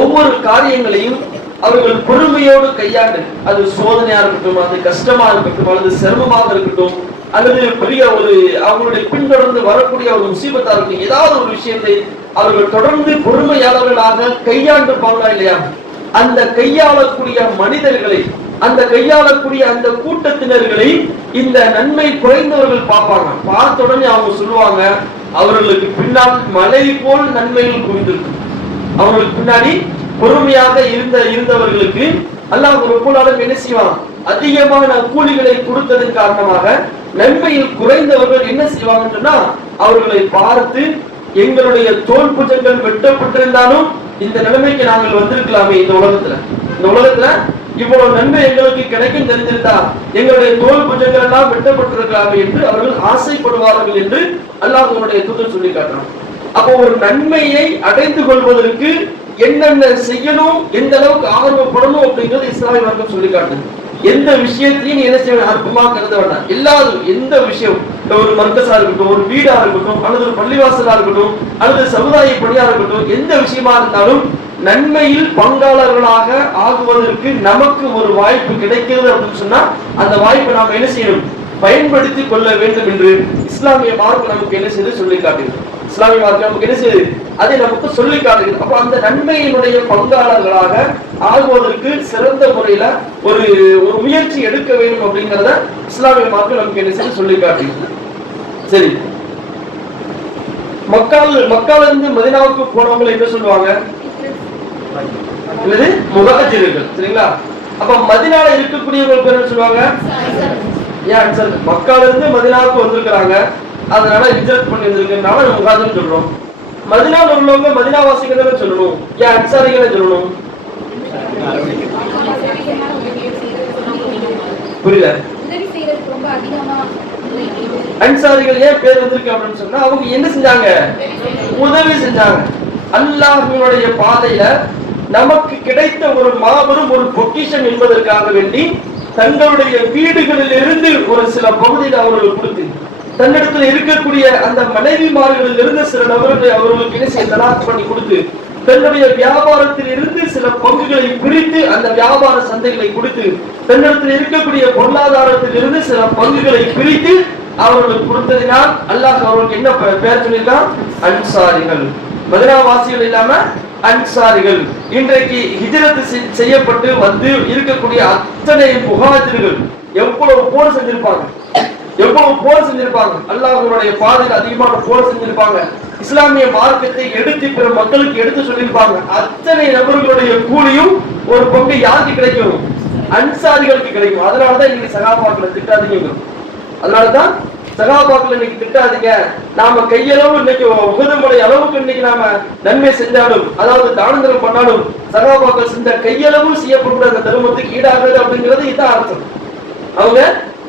ஒவ்வொரு காரியங்களையும் அவர்கள் பொறுமையோடு கையாண்டு, அது சோதனையா இருக்கட்டும், அது கஷ்டமா இருக்கட்டும், அல்லது சிரமமாக இருக்கட்டும், அல்லது பெரிய ஒரு அவங்களுடைய பின்தொடர்ந்து வரக்கூடிய ஒரு முசீபத்தா இருக்கட்டும், ஏதாவது ஒரு விஷயத்தை அவர்கள் தொடர்ந்து பொறுமையாளர்களாக கையாண்டுப்பாங்களா இல்லையா, அந்த கையாளக்கூடிய மனிதர்களை, அந்த கையாளக்கூடிய அந்த கூட்டத்தினர்களை இந்த நன்மை குறைந்தவர்கள் பார்ப்பாங்க. பார்த்த உடனே அவங்க சொல்லுவாங்க, அவர்களுக்கு பின்னால் மலை போல் நன்மைகள் குவிந்திருக்கும். அவங்களுக்கு பின்னாடி பொறுமையாக இருந்தவர்களுக்கு அல்லாஹ் ரப்பல் ஆலமீன் என்ன செய்வான், அதிகமான கூலிகளை கொடுத்ததன் காரணமாக நன்மையில் குறைந்தவர்கள் என்ன செய்வாங்கன்னு சொன்னா, அவர்களை பார்த்து எங்களுடைய தோல் புஜங்கள் வெட்டப்பட்டிருந்தாலும் இந்த நிலைமைக்கு நாங்கள் வந்திருக்கலாமே, இந்த உலகத்துல இவ்வளவு நன்மை எங்களுக்கு கிடைக்கும் தெரிஞ்சிருந்தா எங்களுடைய தோல் புஜங்கள் எல்லாம் வெட்டப்பட்டிருக்கலாமே என்று அவர்கள் ஆசைப்படுவார்கள் என்று அல்லாஹ்வுடைய தூதர் சொல்லி காட்டுறாங்க. அப்போ ஒரு நன்மையை அடைந்து கொள்வதற்கு என்னென்ன செய்யணும், எந்த அளவுக்கு ஆர்வப்படணும் அப்படிங்கிறது இஸ்லாமிய மார்க்கம் சொல்லி காட்டுது. எந்த விஷயத்தையும் என்ன செய்ய அற்பமா கருத வேண்டாம். எல்லாரும் எந்த விஷயம், ஒரு மர்க்கஸா இருக்கட்டும், ஒரு வீடா இருக்கட்டும், அல்லது ஒரு பள்ளிவாசலா இருக்கட்டும், அல்லது சமுதாய பணியா இருக்கட்டும், எந்த விஷயமா இருந்தாலும் நன்மையில் பங்காளர்களாக ஆகுவதற்கு நமக்கு ஒரு வாய்ப்பு கிடைக்கிறது அப்படின்னு சொன்னா அந்த வாய்ப்பை நாம் என்ன செய்யணும், பயன்படுத்திக் கொள்ள வேண்டும் என்று இஸ்லாமிய மார்க்கம் நமக்கு என்ன செய்து சொல்லி காட்டுகிறது. இஸ்லாமிய மார்க்கம் நமக்கு என்ன செய்யுது, அதை நமக்கு சொல்லி காட்டுகிறது. அப்ப அந்த நன்மையினுடைய பங்காளர்களாக ஆகுவதற்கு சிறந்த முறையில ஒரு முயற்சி எடுக்க வேண்டும் அப்படிங்கிறத இஸ்லாமிய மார்க்கம் நமக்கு என்ன செய்து சொல்லி காட்டுகிறது. சரி, மக்கால இருந்து மதீனாவுக்கு போனவங்க என்ன சொல்லுவாங்க? இது முஹாஜிர்கள். சரிங்களா? அப்ப மதீனால இருக்கக்கூடியவங்க பேர் என்ன சொல்லுவாங்க? ஏன் அன்சார்? மக்கால இருந்து மதீனாவுக்கு வந்திருக்காங்க, அதனால ஹிஜ்ரத் பண்ணி வந்திருக்கனால முஹாஜிர்னு சொல்றோம். மதீனால உள்ளவங்க மதீனாவாசிகள் தானே சொல்லணும், ஏன் அன்சாரிகளை சொல்லணும்? புரியல. அன்சாரிகள் ஏன் பேர் வந்திருக்கு அப்படின்னு சொன்னா அவங்க என்ன செஞ்சாங்க? உதவி செஞ்சாங்க. அல்லாஹ்வினுடைய பாதையில நமக்கு கிடைத்த ஒரு மாபெரும் ஒரு பொக்கிஷன் என்பதற்காக வேண்டி தங்களுடைய வீடுகளில் இருந்து ஒரு சில பகுதியில் அவர்களுக்கு கொடுத்து, தன்னிடத்தில் இருக்கக்கூடிய அந்த மனைவிமார்களில் இருந்து சில நபர்களை அவர்களுக்கு என்ன செய்ய தலாக் பண்ணி கொடுத்து, தன்னுடைய வியாபாரத்தில் இருந்து சில பங்குகளை பிரித்து அந்த வியாபார சந்தைகளை கொடுத்து, தன்னிடத்தில் இருக்கக்கூடிய பொருளாதாரத்தில் இருந்து சில பங்குகளை பிரித்து அவர்களுக்கு கொடுத்ததினால் அல்லாஹ் அவர்களுக்கு என்ன பெயர் சொல்லியிருக்கான்? அன்சாரிகள். மதீனாவாசிகள் இல்லாம அன்சாரிகள். இன்றைக்கு ஹிஜ்ரத் செய்யப்பட்டு வந்து இருக்கக்கூடிய அத்தனை முஹாஜிர்கள் எவ்வளவு போர் செஞ்சிருப்பாங்க, அல்லாஹ்வுடைய பாதையில் அதிகமான போர் செஞ்சிருப்பாங்க, இஸ்லாமிய மார்க்கத்தை எடுத்து பிற மக்களுக்கு எடுத்து சொல்லியிருப்பாங்க. அத்தனை நபர்களுடைய கூலியும் ஒரு பங்கு யாருக்கு கிடைக்கும்? அன்சாரிகளுக்கு கிடைக்கும். அதனாலதான் இன்னைக்கு சகாபாக்களை திட்டாதீங்க. அதனாலதான் சகாபாக்கள் இன்னைக்கு திட்டாதீங்க. நாம கையளவு இன்னைக்கு உகதுமலை அளவுக்கு இன்னைக்கு நாம நன்மை செஞ்சாலும், அதாவது தானந்தரம் பண்ணாலும், சகாபாக்கள் செஞ்ச கையளவு செய்யப்படுற அந்த தர்மத்துக்கு ஈடாகிறது அப்படிங்கிறது இதான் அர்த்தம். அவங்க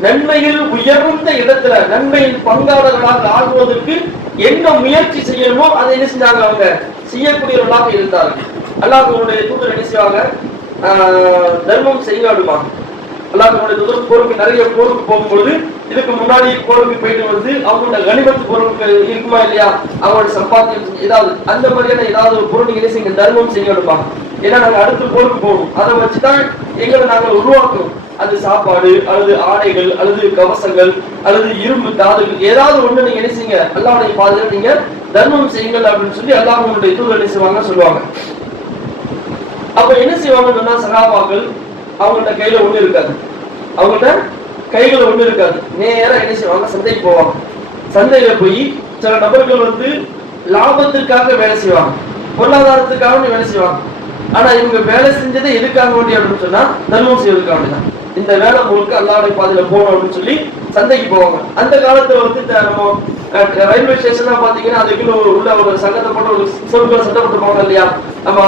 நன்மையில் உயர்ந்த இடத்துல நன்மையின் பங்காளர்களாக ஆகுவதற்கு என்ன முயற்சி செய்யணுமோ அதை என்ன செஞ்சாங்க? அவங்க செய்யக்கூடியவர்களாக இருந்தார்கள். அல்லாஹ்வுடைய தூதர் என்ன செய்வாங்க? தர்மம் செய்யாடுமா? அல்லாஹ்வுடைய தூதர் போருக்கு நிறைய போருக்கு போகும்போது, இதுக்கு முன்னாடி போருக்கு போயிட்டு வந்து அவங்களோட கனிமத்து பொருட்கள் இருக்குமா இல்லையா, அவங்களோட சம்பாத்தியம் ஏதாவது அந்த மாதிரியான ஏதாவது ஒரு பொருள் என்ன செய்யுங்க? தர்மம் செய்யாடுமா? ஏன்னா நாங்க அடுத்த போருக்கு போகணும், அதை வச்சுதான் எங்களை நாங்கள் உருவாக்கணும். அது சாப்பாடு அல்லது ஆடைகள் அல்லது கவசங்கள் அல்லது இரும்பு தாதுகள் ஏதாவது ஒண்ணு நீங்க என்ன செய்யுங்க? அல்லாஹ்வுடைய பாதையில நீங்க தர்மம் செய்யுங்கள் அப்படின்னு சொல்லி அல்லாஹ்வுடைய தூதர் என்ன செய்வாங்க? சொல்லுவாங்க. அப்ப என்ன செய்வாங்கன்னா சகாபாக்கள் அவங்கள்ட்ட கையில ஒண்ணு இருக்காது, நேரா என்ன செய்வாங்க? சந்தைக்கு போவாங்க. சந்தையில போய் சில நபர்கள் வந்து லாபத்திற்காக வேலை செய்வாங்க, பொருளாதாரத்துக்காக வேலை செய்வாங்க. ஆனா இவங்க வேலை செஞ்சதை எதுக்காக வேண்டிய அப்படின்னு சொன்னா தர்மம் செய்வதற்காக வேண்டியதான். இந்த வேலை முழுக்க அல்லாஹ்வுடைய பாதையில போகணும் அப்படின்னு சொல்லி சந்தைக்கு போவாங்க. அந்த காலத்துல வந்து நம்ம ரயில்வே ஸ்டேஷன் பாத்தீங்கன்னா அதுக்குன்னு உள்ள ஒரு சங்கத்தை போட்டு ஒரு சொற்களை சட்டப்பட்டு போவாங்க இல்லையா? நம்ம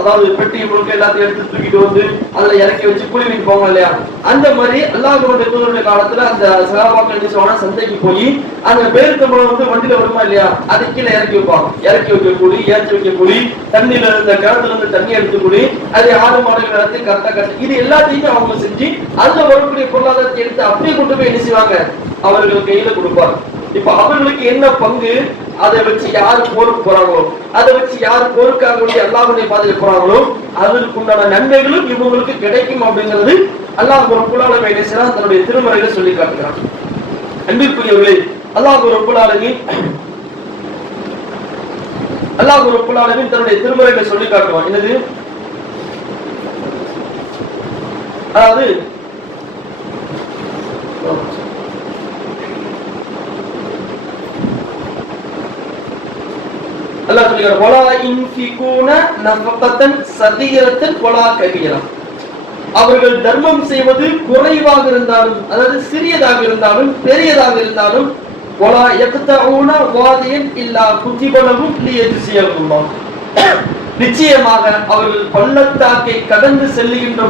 அதாவது பெட்டி முழுக்க எல்லாத்தையும் எடுத்து தூக்கிட்டு வந்து அதுல இறக்கி வச்சு குளிவிட்டு போவாங்க இல்லையா? அந்த மாதிரி அல்லாஹ்வுடைய தூதருடைய காலத்துல அந்த சகாபாக்கள் என்ன செய்வாங்க? சந்தைக்கு போய் அந்த பேருந்தம்பளம் வந்து வண்டியில வருமா இல்லையா, அதை கீழே இறக்கி வைப்பாங்க. இறக்கி வைக்க கூலி, ஏற்றி வைக்க கூலி, தண்ணியில இருந்த கிணத்துல இருந்து தண்ணி எடுத்து கூலி, அதை ஆடு மாடுகள் எடுத்து கரெக்டா கட்டு, இது எல்லாத்தையுமே அவங்க செஞ்சு அதுல வரக்கூடிய பொருளாதாரத்தை எடுத்து அப்படியே கொண்டு போய் என்ன செய்வாங்க? அவர்கள் கையில கொடுப்பாங்க. இப்ப அவர்களுக்கு என்ன பங்கு, அதை வச்சு யாரு போருக்கு போறாங்களோ, அதை வச்சு யாரு போருக்காக வேண்டிய அல்லாஹ்வுடைய பாதையில போறாங்களோ அதற்கு உண்டான நன்மைகளும் இவங்களுக்கு கிடைக்கும் அப்படிங்கிறது அல்லாஹ் ரப்பல் ஆலமீன் தன்னுடைய திருமறையில சொல்லி காட்டுகிறார். அன்பிற்குரியவர்களே, அல்லாஹ் ரப்பல் ஆலமீன் தன்னுடைய திருமறையில சொல்லி காட்டுவான். என்னது? அதாவது அல்லாஹ் சொல்கிறார், வலா இன்ஃபிகூன நஃபகத்தன் ஸகீரத்தன் வலா கபீரா. அவர்கள் தர்மம் செய்வது குறைவாக இருந்தாலும், அதாவது சிறியதாக இருந்தாலும் பெரியதாக இருந்தாலும், வலா யக்தஊன வாதியன் இல்லா குதிபலஹும் லியஜ்ஸியஹுல்லாஹ். நிச்சயமாக அவர்கள் பள்ளத்தாக்கை கடந்து செல்லுகின்ற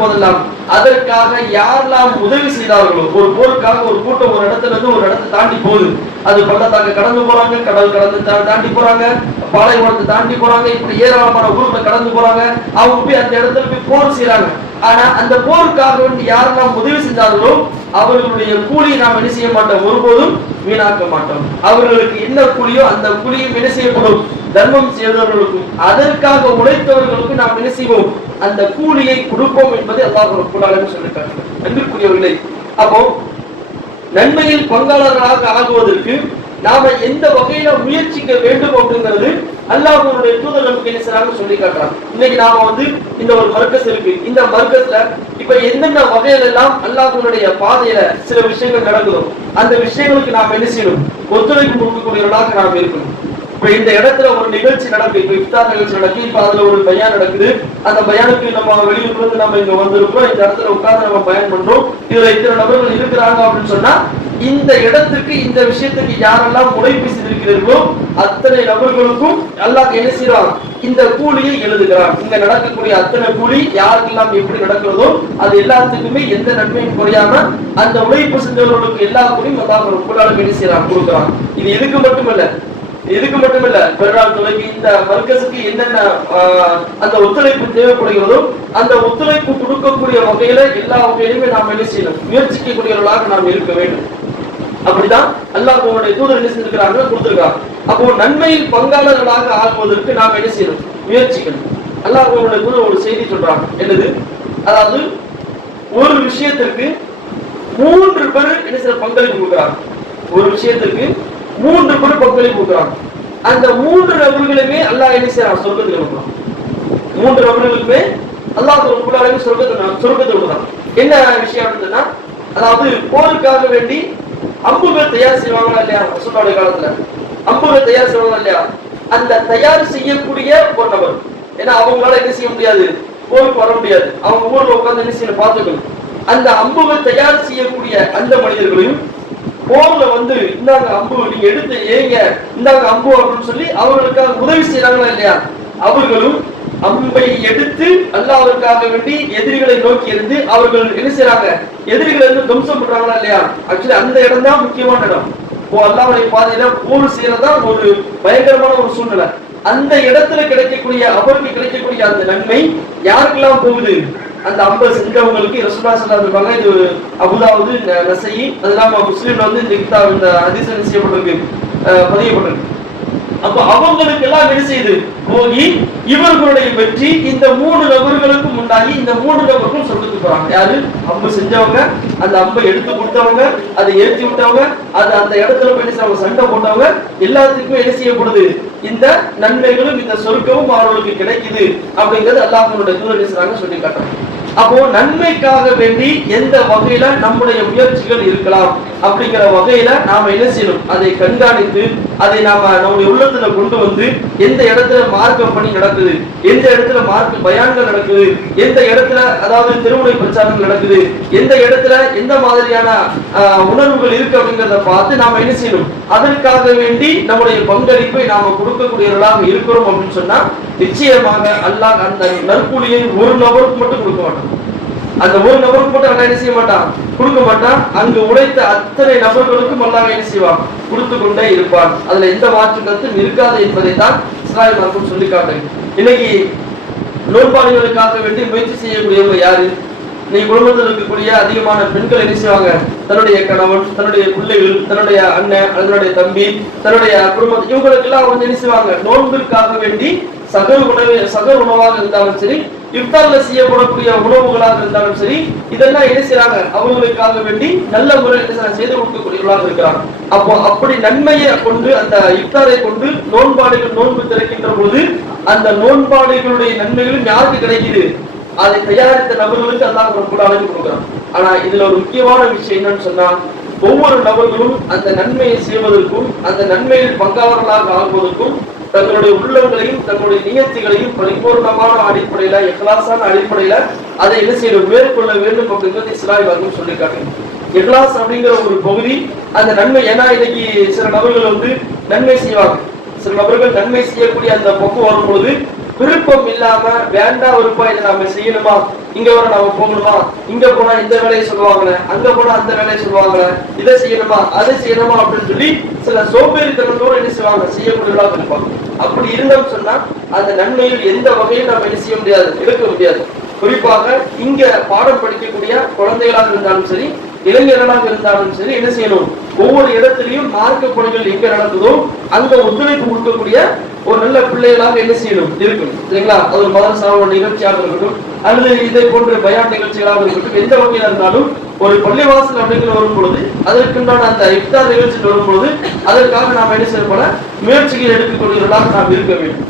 போதெல்லாம், அதற்காக யாரெல்லாம் உதவி செய்தார்களோ, ஒரு போருக்காக ஒரு கூட்டம் ஒரு இடத்துல இருந்து ஒரு இடத்தை தாண்டி போகுது, அது பள்ளத்தாக்கை கடந்து போறாங்க, கடல் கடந்து தாண்டி போறாங்க, பாலைவனத்தை தாண்டி போறாங்க, இப்படி ஏராளமான ஊர்களை கடந்து போறாங்க. அவங்க போய் அந்த இடத்துல போய் போர் செய்யறாங்க. ஆனா அந்த போருக்காக வேண்டி யாரெல்லாம் உதவி செஞ்சார்களோ அவர்களுடைய கூலியை நாம் என்ன செய்ய மாட்டோம்? ஒருபோதும் வீணாக்க மாட்டோம். அவர்களுக்கு என்ன கூலியோ அந்த கூலியும் என்ன செய்யப்படும்? தர்மம் செய்தவர்களுக்கும் அதற்காக உழைத்தவர்களுக்கும் நாம் என்ன செய்வோம்? அந்த கூலியை கொடுப்போம் என்பதை அல்லாஹ் ரப்பல் ஆலமீன் சொல்லிட்டாங்க. அன்பிற்குரியவர்களே, அப்போ நன்மையில் பங்காளர்களாக ஆகுவதற்கு நாம எந்த வகையில முயற்சிக்க வேண்டும் அப்படிங்கிறது அல்லாஹ்வுடைய தூதர் நமக்கு என்ன செய்றாங்க சொல்லி காட்டுறாங்க. இன்னைக்கு நாம இந்த ஒரு மர்கஸ் இருக்கு. இந்த மர்கஸ்ல இப்ப என்னென்ன வகையில எல்லாம் அல்லாஹ்வுடைய பாதையில சில விஷயங்கள் நடக்குதோ அந்த விஷயங்களுக்கு நாம் என்ன செய்யணும், ஒத்துழைப்பு கொடுக்கக்கூடியவர்களாக நாம் இருக்கணும். இப்ப இந்த இடத்துல ஒரு நிகழ்ச்சி நடக்குது, இப்ப இஃப்தார் நிகழ்ச்சி நடக்குது, இப்ப அதுல ஒரு பயான் நடக்குது. அந்த பயானுக்கு நம்ம வெளியூர்ல இருந்து நம்ம இங்க வந்திருக்கோம், இந்த இடத்துல உட்கார்ந்து நம்ம பயன் பண்றோம். இதுல இத்தனை நபர்கள் இருக்கிறாங்க அப்படின்னு சொன்னா இந்த இடத்துக்கு இந்த விஷயத்துக்கு யாரெல்லாம் உழைப்பு செய்திருக்கிறீர்களோ அத்தனை நபர்களுக்கும் அல்லாஹ் என்ன செய்றான், இந்த கூலியை எழுதுகிறான். இங்க நடக்கக்கூடிய அத்தனை கூலி யாருக்கெல்லாம் எப்படி நடக்கிறதோ அது எல்லாத்துக்குமே எந்த நன்மையும் குறையாம அந்த உழைப்பு செஞ்சவர்களுக்கு எல்லா கூலியும் அல்லாஹ் ரப்பல் என்ன செய்றான், கொடுக்குறான். இது இதுக்கு மட்டுமில்ல பெருநாள் துறைக்கு இந்த மர்கஸுக்கு என்னென்ன அந்த ஒத்துழைப்பு தேவைப்படுகிறதோ அந்த ஒத்துழைப்பு கொடுக்கக்கூடிய வகையில எல்லா வகையிலுமே நாம் என்ன செய்யணும், முயற்சிக்கக்கூடியவர்களாக நாம் இருக்க வேண்டும். அப்படிதான் அல்லாஹ்வுடைய தூதர் என்ன செஞ்சிருக்கிறாங்க, கொடுத்திருக்காங்க. அப்போ நன்மையில் பங்காளர்களாக ஆகுவதற்கு நாம் என்ன செய்யணும், முயற்சிக்கணும். அல்லாஹ்வுடைய தூதர் ஒரு செய்தி சொல்றாங்க, என்னது, அதாவது ஒரு விஷயத்திற்கு 3 பேர் என்ன செய்ய பங்களிப்பு கொடுக்குறாங்க. ஒரு விஷயத்திற்கு 3 பேர் பங்களிப்பு கொடுக்குறாங்க. அந்த 3 நபர்களுமே அல்லாஹ் என்ன செய்யறான், சொர்க்கத்தில் கொடுக்குறான். 3 நபர்களுக்குமே அல்லாஹ் ரப்பல் ஆலமீன் சொர்க்கத்தில் கொடுக்குறான். என்ன விஷயம் அப்படின்னா, அதாவது போருக்காக வேண்டி அம்புகள் தயார் செய்வாங்களா இல்லையா, ரசூலுல்லாஹி காலத்துல அம்புகள் தயார் செய்வாங்களா இல்லையா, அந்த தயார் செய்யக்கூடிய ஒரு நபர். ஏன்னா அவங்களால என்ன செய்ய முடியாது, போருக்கு வர முடியாது, அவங்க ஊர்ல உட்கார்ந்து என்ன செய்யணும் பார்த்துக்கணும். அந்த அம்புகள் தயார் செய்யக்கூடிய அந்த மனிதர்களையும் போர்ல இந்தாங்க அம்பு நீங்க எடுத்து ஏங்க, இந்தாங்க அம்பு அப்படின்னு சொல்லி அவர்களுக்காக உதவி செய்யறாங்களா இல்லையா, அவர்களும் அம்பை எடுத்து அல்லாஹ்வுக்காக வேண்டி எதிரிகளை நோக்கி இருந்து அவர்கள் என்ன செய்யறாங்க, எதிரிகளை துவம்சம் பண்றாங்களா இல்லையா. ஆக்சுவலி அந்த இடம் தான் முக்கியமான இடம். அல்லாஹ்வுடைய பாதையில போர் செய்யறதா ஒரு பயங்கரமான ஒரு சூழ்நிலை. அந்த இடத்துல கிடைக்கக்கூடிய அவருக்கு கிடைக்கக்கூடிய அந்த நன்மை யாருக்கெல்லாம் போகுது, அந்த அம்பை செஞ்சவங்களுக்கு. ரசூலுல்லாஹி ஸல்லல்லாஹு அலைஹி வஸல்லம் இது அபூதாவுது, நஸஈ, அதெல்லாம் முஸ்லிம்ல இந்த கிதாப் இந்த ஹதீஸ் செய்யப்பட்டிருக்கு, பதியப்பட்டிருக்கு. அப்ப அவங்களுக்கு எல்லாம் என்ன செய்து போகி இவர்களுடைய வெற்றி இந்த 3 நபர்களுக்கும் உண்டாகி இந்த 3 நபர்களும் சொர்க்கத்துக்கு போறாங்க. யாரு, அம்பு செஞ்சவங்க, அந்த அம்பை எடுத்து கொடுத்தவங்க, அதை ஏற்றி விட்டவங்க, அது அந்த இடத்துல போய் சண்டை போட்டவங்க, எல்லாத்துக்குமே என்ன செய்யப்படுது, இந்த நன்மைகளும் இந்த சொர்க்கமும் அவர்களுக்கு கிடைக்குது அப்படிங்கிறது அல்லாஹ்வுடைய தூதர் சொல்லி காட்டுறாங்க. அப்போ நன்மைக்காக வேண்டி எந்த வகையில நம்முடைய முயற்சிகள் இருக்கலாம் அப்படிங்கிற வகையில நாம என்ன செய்யணும், அதை கண்காணித்து அதை நாம நம்முடைய உள்ளத்துல கொண்டு வந்து எந்த இடத்துல மார்க்க பணி நடக்குது, எந்த இடத்துல மார்க்க பயான்கள் நடக்குது, எந்த இடத்துல அதாவது திருமுறை பிரச்சாரங்கள் நடக்குது, எந்த இடத்துல எந்த மாதிரியான உணர்வுகள் இருக்கு அப்படிங்கிறத பார்த்து நாம என்ன செய்யணும், அதற்காக வேண்டி நம்முடைய பங்களிப்பை நாம கொடுக்கக்கூடியவர்களாக இருக்கிறோம் அப்படின்னு சொன்னா நிச்சயமாக அல்லாஹ் அந்த நற்கூலியை ஒரு நபருக்கு மட்டும் கொடுக்க மாட்டான். அந்த ஒரு நபருக்கு மட்டும் அல்லாஹ் என்ன செய்ய மாட்டான், கொடுக்க மாட்டான். அங்கு உழைத்த அத்தனை நபர்களுக்கும் அல்லாஹ் என்ன செய்வான், கொடுத்து கொண்டே இருப்பான். அதுல எந்த மாற்று கருத்தும் இருக்காது என்பதை தான் இஸ்ராயல் மார்க்கம் சொல்லி காட்டுங்க. இன்னைக்கு நோன்பாளிகளுக்காக வேண்டி முயற்சி செய்யக்கூடியவங்க யாரு, நீ குடும்பத்தில் இருக்கக்கூடிய அதிகமான பெண்கள் என்ன செய்வாங்க, தன்னுடைய கணவன், தன்னுடைய பிள்ளைகள், தன்னுடைய அண்ணன், அதனுடைய தம்பி, தன்னுடைய குடும்பம், இவங்களுக்கு எல்லாம் என்ன செய்வாங்க, நோன்பிற்காக வேண்டி சக உணவாக இருந்தாலும் சரி, இஃப்தார்ல செய்யப்படக்கூடிய உணவுகளாக இருந்தாலும் சரி, இதெல்லாம் என்ன செய்யறாங்க, அவங்களுக்காக வேண்டி நல்ல முறையில் செய்து கொடுக்கக்கூடியவர்களாக இருக்கிறாங்க. அப்போ அப்படி நன்மையை கொண்டு அந்த இஃப்தாரை கொண்டு நோன்பாளிகள் நோன்பு திறக்கின்ற போது அந்த நோன்பாளிகளுடைய நன்மைகளும் யாருக்கு கிடைக்குது, அதை தயாரித்த நபர்களுக்கு அல்லாஹ் ரப்பல் ஆலமீன் கொடுக்கிறான். ஆனா இதுல ஒரு முக்கியமான விஷயம் என்னன்னு சொன்னா, ஒவ்வொரு நபர்களும் அந்த நன்மையை செய்வதற்கும் அந்த நன்மையில் பங்காளர்களாக ஆகுவதற்கும் தங்களுடைய உள்ளங்களையும் தங்களுடைய நியத்துகளையும் பரிபூர்ணமான அடிப்படையில, இஹ்லாஸான அடிப்படையில அதை என்ன செய்யணும், மேற்கொள்ள வேண்டும் அப்படிங்கிறது இஸ்லாமிய மார்க்கம் சொல்லி காட்டுங்க. இஹ்லாஸ் அப்படிங்கிற ஒரு பகுதி அந்த நன்மை. ஏன்னா இன்னைக்கு சில நபர்கள் நன்மை செய்வாங்க, சில நபர்கள் நன்மை செய்யக்கூடிய அந்த பக்கம் வரும்பொழுது விருப்பம் இல்லாம வேண்டாம் விருப்பம், இதை நாம செய்யணுமா, இங்க வர நாம போகணுமா, இங்க போனா இந்த வேலையை சொல்லுவாங்களே, அங்க போனா அந்த வேலையை சொல்லுவாங்களே, இதை செய்யணுமா அதை செய்யணுமா அப்படின்னு சொல்லி சில சோம்பேறித்தனத்தோடு என்ன செய்வாங்க, செய்யக்கூடியவர்களாக இருப்பாங்க. அப்படி இருந்தோம்னு சொன்னா அந்த நன்மையில் எந்த வகையும் நாம என்ன செய்ய முடியாது, எடுக்க முடியாது. குறிப்பாக இங்க பாடம் படிக்கக்கூடிய குழந்தைகளாக இருந்தாலும் சரி, இளைஞர்களாக இருந்தாலும் சரி, என்ன செய்யணும், ஒவ்வொரு இடத்திலையும் மார்க்க பணிகள் எங்க நடக்குதோ அங்க ஒத்துழைப்பு கொடுக்கக்கூடிய ஒரு நல்ல பிள்ளைகளாக என்ன செய்யணும் இருக்கணும். சரிங்களா? அது ஒரு மதரசாவோட நிகழ்ச்சியாக இருக்கட்டும் அல்லது இதை போன்ற பயான் நிகழ்ச்சிகளாக இருக்கட்டும், எந்த வகையா இருந்தாலும் ஒரு பள்ளிவாசல் அப்படிங்கிற வரும் பொழுது அதற்குண்டான அந்த இஃப்தார் நிகழ்ச்சி வரும் பொழுது அதற்காக நாம் என்ன செய்யப்பட முயற்சிகள் எடுக்கக்கூடியவர்களாக நாம் இருக்க வேண்டும்.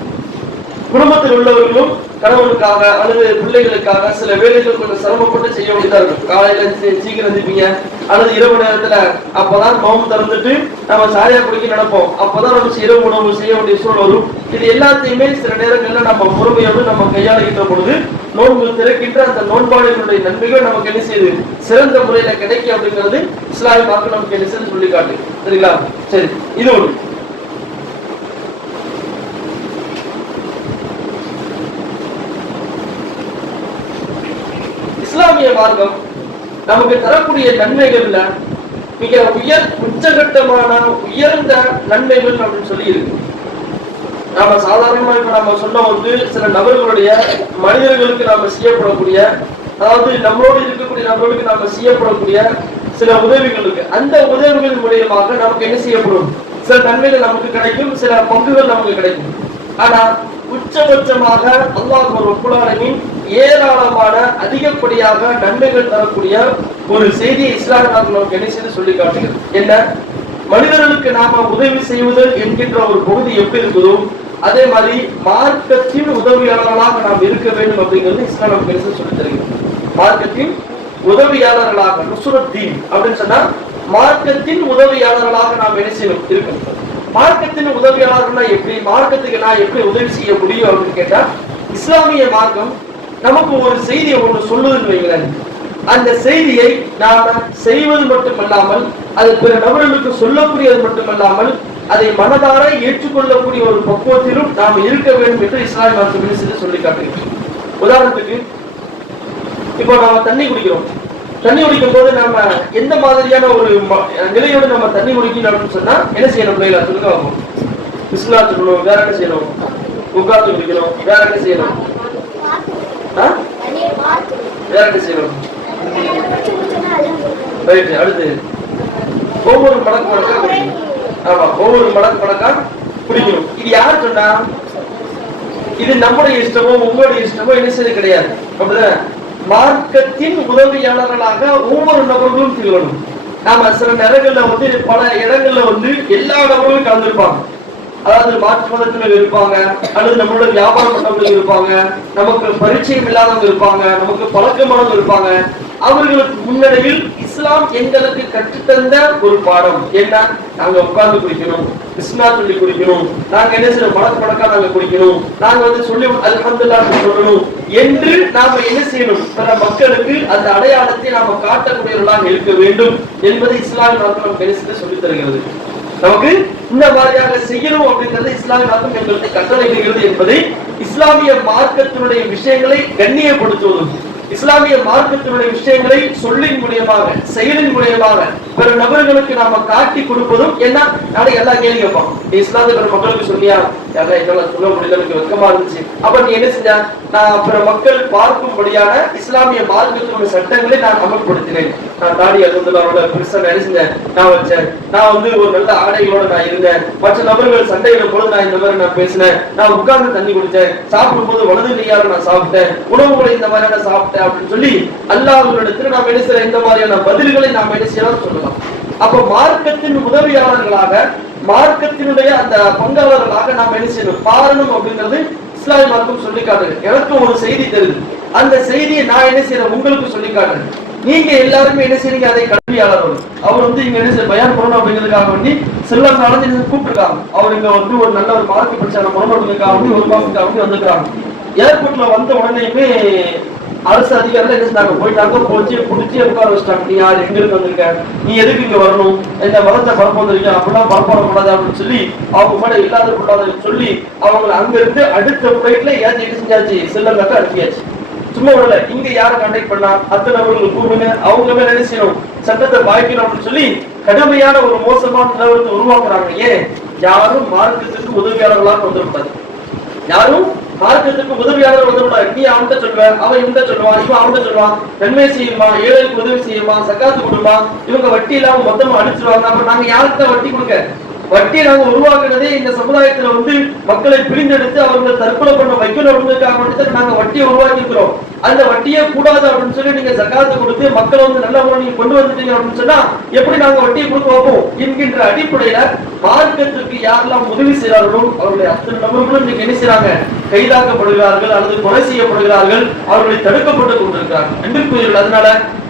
குடும்பத்தில் உள்ளவர்களும் கணவனுக்காக அல்லது பிள்ளைகளுக்காக சில வேலைகள் கொஞ்சம் சிரமப்பட்டு செய்ய வேண்டியதா இருக்கும். காலையில சீக்கிரம் எழுந்திருப்பீங்க அல்லது இரவு நேரத்துல அப்பதான் நோம்பு திறந்துட்டு நம்ம சாயா குடிக்க நடப்போம். அப்பதான் நம்ம இரவு உணவு செய்ய வேண்டிய சூழல் வரும். இது எல்லாத்தையுமே சில நேரங்கள்ல நம்ம பொறுமையோடு நம்ம கையாளுகின்ற பொழுது நோன்பு திறக்கின்ற அந்த நோன்பாளிகளுடைய நன்மைகள் நமக்கு என்ன செய்யுது, சிறந்த முறையில கிடைக்கும் அப்படிங்கிறது இஸ்லாமிய மார்க்கம் நமக்கு என்ன செய்து சொல்லி காட்டு. சரிங்களா? சரி, இது ஒண்ணு. இஸ்லாமிய மார்க்கம் நமக்கு தரக்கூடிய நன்மைகள்ல மிக உச்சகட்டமான உயர்ந்த நன்மைகள் அப்படின்னு சொல்லி இருக்கு. நாம சாதாரணமா இப்ப நம்ம சொன்ன வந்து சில நபர்களுடைய மனிதர்களுக்கு நாம செய்யப்படக்கூடிய, அதாவது நம்மளோடு இருக்கக்கூடிய நபர்களுக்கு நாம செய்யப்படக்கூடிய சில உதவிகள் இருக்கு. அந்த உதவிகள் மூலியமாக நமக்கு என்ன செய்யப்படும், சில நன்மைகள் நமக்கு கிடைக்கும், சில பங்குகள் நமக்கு கிடைக்கும். ஆனா உச்சபட்சமாக அல்லாஹ் ரப்பல் ஆலமீன் ஏராளமான அதிகப்படியாக நன்மைகள் தரக்கூடிய ஒரு செய்தியை இஸ்லாமிய நமக்கு என்ன செய்து சொல்லி காட்டுகிறது. என்ன? மனிதர்களுக்கு நாம உதவி செய்வது என்கின்ற ஒரு பகுதி எப்படி இருக்குதோ அதே மாதிரி மார்க்கத்தின் உதவியாளர்களாக நாம் இருக்க வேண்டும் அப்படிங்கிறது இஸ்லாம் நமக்கு என்ன சொல்லி தருகிறது. மார்க்கத்தின் உதவியாளர்களாக நுஸ்ரத்தீன் அப்படின்னு சொன்னா மார்க்கத்தின் உதவியாளர்களாக நாம் என்ன செய்யணும் இருக்கணும். மார்க்கத்தின் உதவியாளர்கள்னா எப்படி, மார்க்கத்துக்கு நான் எப்படி உதவி செய்ய முடியும் அப்படின்னு கேட்டா, இஸ்லாமிய மார்க்கம் நமக்கு ஒரு செய்தியை ஒன்று சொல்லுதுன்னு வைங்களேன். அந்த செய்தியை நாம செய்வது மட்டுமல்லாமல் அது பிற நபர்களுக்கு சொல்லக்கூடியது மட்டுமல்லாமல் அதை மனதார ஏற்றுக்கொள்ளக்கூடிய ஒரு பக்குவத்திலும் நாம் இருக்க வேண்டும் என்று இஸ்லாமிய மார்க்கம் சொல்லி காட்டுகிறோம். உதாரணத்துக்கு இப்போ நாம தண்ணி குடிக்கிறோம். தண்ணி குடிக்கும் போது நம்ம எந்த மாதிரியான ஒரு நிலையோடு நம்ம தண்ணி குடிக்கணும் அப்படின்னு சொன்னா என்ன செய்யணும்? பிள்ளைகளா சொல்லுங்க ஆகும். பிஸ்மில்லா சொல்லணும். வேற என்ன செய்யணும்? உட்கார்ந்து குடிக்கணும். வேற என்ன செய்யணும்? வேற என்ன செய்யணும்? ரைட். அடுத்து ஒவ்வொரு மடக்கு மடக்கா குடிக்கணும். ஆமா, ஒவ்வொரு மடக்கு மடக்கா குடிக்கணும். இது யார் சொன்னா? இது நம்முடைய இஷ்டமோ உங்களுடைய இஷ்டமோ என்ன செய்ய கிடையாது. அப்படிதான் மார்க்கத்தின் உதவியாளர்களாக ஒவ்வொரு நபர்களும் திகழணும். நாம சில நேரங்கள்ல வந்து பல இடங்கள்ல வந்து எல்லா நபர்களும் கலந்துருப்பாங்க. அதாவது மாற்று மதத்தினர் இருப்பாங்க, அல்லது நம்மளோட வியாபாரம் பண்ணவங்க இருப்பாங்க, நமக்கு பரிச்சயம் இல்லாதவங்க இருப்பாங்க, நமக்கு பழக்கமானவங்க இருப்பாங்க. அவர்களுக்கு முன்னணியில் இஸ்லாம் எங்களுக்கு கற்றுத்தந்த ஒரு பாடம் என்ன? நாங்க உட்கார்ந்து குடிக்கணும், பிஸ்மில்லா சொல்லி குடிக்கணும், நாங்க என்ன செய்யணும், மடக்கு மடக்கா நாங்க குடிக்கணும், நாங்க வந்து சொல்லி அல்ஹம்துலில்லாஹ் சொல்லணும் என்று நாம என்ன செய்யணும், பல மக்களுக்கு அந்த அடையாளத்தை நாம காட்டக்கூடியவர்களாக இருக்க வேண்டும் என்பதை இஸ்லாமிய மார்க்கம் நமக்கு சொல்லித் தருகிறது. நமக்கு இந்த மாதிரியாக செய்யணும் அப்படிங்கிறது இஸ்லாமிய மார்க்கம் எங்களுக்கு கட்டளையிடுகிறது என்பதை இஸ்லாமிய மார்க்கத்தினுடைய விஷயங்களை கண்ணியப்படுத்துவதும், இஸ்லாமிய மார்க்கத்தினுடைய விஷயங்களை சொல்லின் மூலியமாக செயலின் மூலியமாக பிற நபர்களுக்கு நாம காட்டி கொடுப்பதும் என்ன, நாளை எல்லாம் கேள்வி கேட்பான். நீ இஸ்லாமிய பிற மக்களுக்கு சொல்லியா? யாரா என்னால சொல்ல முடியல, எனக்கு வெட்கமா இருந்துச்சு. அப்ப நீ என்ன செஞ்ச? நான் பிற மக்கள் பார்க்கும்படியான இஸ்லாமிய மார்க்கத்தினுடைய சட்டங்களை நான் அமல்படுத்தினேன். நான் தாடி அழுந்தவரோட பெருசா என்ன செஞ்சேன், நான் வச்சேன். நான் வந்து ஒரு நல்ல ஆடைகளோட நான் இருந்தேன். மற்ற நபர்கள் சண்டையில பொழுது நான் இந்த மாதிரி நான் பேசினேன். நான் உட்கார்ந்து தண்ணி குடிச்சேன். சாப்பிடும் போது வலது கையால நான் சாப்பிட்டேன். உணவுகளை இந்த மாதிரியான சாப்பிட்டேன் அப்படின்னு சொல்லி அல்லாஹ்விடத்தில் நாம் என்ன செய்யற இந்த மாதிரியான பதில்களை நாம் என்ன செய்யலாம் சொல்லலாம். அப்ப மார்க்கத்தின் உதவியாளர்களாக, மார்க்கத்தினுடைய அந்த பங்காளர்களாக நாம் என்ன செய்யணும் பாரணும் அப்படிங்கிறது இஸ்லாமிய மார்க்கம் சொல்லி காட்டுது. எனக்கு ஒரு செய்தி தெரியுது, அந்த செய்தியை நான் என்ன செய்யறேன் உங்களுக்கு சொல்லி காட்டுறேன். நீங்க எல்லாருமே என்ன செய்றீங்க, அதை கல்வியாளர்கள் அவர் வந்து இங்க என்ன செய்ய பயான் பண்ணணும் அப்படிங்கிறதுக்காக வேண்டி சிலர் கூப்பிட்டுருக்காங்க. அவர் இங்க வந்து ஒரு நல்ல ஒரு மார்க்க பிரச்சாரம் பண்ணணுங்கிறதுக்காக வேண்டி ஒரு மாசத்துக்காக வேண்டி வந்துருக்காங்க. ஏர்போர்ட்ல வந்த உடனேயுமே அரசு அதிகாரிகள் என்ன செஞ்சாங்க, போயிட்டாங்க, போச்சு பிடிச்சி உட்கார வச்சுட்டாங்க. நீ யார், எங்க இருந்து வந்திருக்க, நீ எதுக்கு இங்க வரணும், இந்த மதத்தை பரப்ப வந்திருக்க, அப்படிலாம் பரப்பக்கூடாது அப்படின்னு சொல்லி அவங்க மேல இல்லாத கூடாதுன்னு சொல்லி அவங்களை அங்க இருந்து அடுத்த பிளைட்ல ஏற்றி என்ன செஞ்சாச்சு, சிலர்காக்க அனுப்பியாச்சு. சும்மா விடல, இங்க யாரை கான்டாக்ட் பண்ணா அத்தனை நபர்கள் கூப்பிடுங்க, அவங்க மேல என்ன செய்யணும், சட்டத்தை பாய்க்கணும் அப்படின்னு சொல்லி கடுமையான ஒரு மோசமான நிலவரத்தை உருவாக்குறாங்க. ஏன்? யாரும் மார்க்கத்திற்கு உதவியாளர்களாக வந்துவிட்டாது, யாரும் மார்க்கத்துக்கு உதவியாளர் வந்துவிடாரு. நீ அவன்கிட்ட சொல்லுவ, அவன் இவன்கிட்ட சொல்லுவான், இவன் அவன்கிட்ட சொல்லுவான், நன்மை செய்யுமா, ஏழைக்கு உதவி செய்யுமா, சக்காத்து கொடுமா, இவங்க வட்டி இல்லாம மொத்தமா அடிச்சிருவாங்க. அப்புறம் நாங்க யாருக்கு வட்டி கொடுக்க? வட்டி நாங்க உருவாக்குறதே இந்த சமுதாயத்துல மக்களை பிரிந்தெடுத்து அவங்களை தற்கொலை பண்ண வைக்கணும். நாங்க வட்டியை உருவாக்கி இருக்கிறோம். அந்த வட்டியே கூடாது அப்படின்னு சொல்லி நீங்க சக்காத்து கொடுத்து மக்களை நல்ல முறை நீங்க கொண்டு வந்துட்டீங்க அப்படின்னு சொன்னா எப்படி நாங்க வட்டியை கொடுக்க வைப்போம் என்கின்ற அடிப்படையில மார்க்கத்திற்கு யாரெல்லாம் உதவி செய்கிறார்களோ அவர்களை அத்தனை நபர்களும் நீங்க என்ன செய்யறாங்க? கைதாக்கப்படுகிறார்கள் அல்லது கொலை செய்யப்படுகிறார்கள், அவர்களை தடுக்கப்பட்டுக் கொண்டிருக்கிறார்கள். அன்பிற்குரியவர்கள், அதனால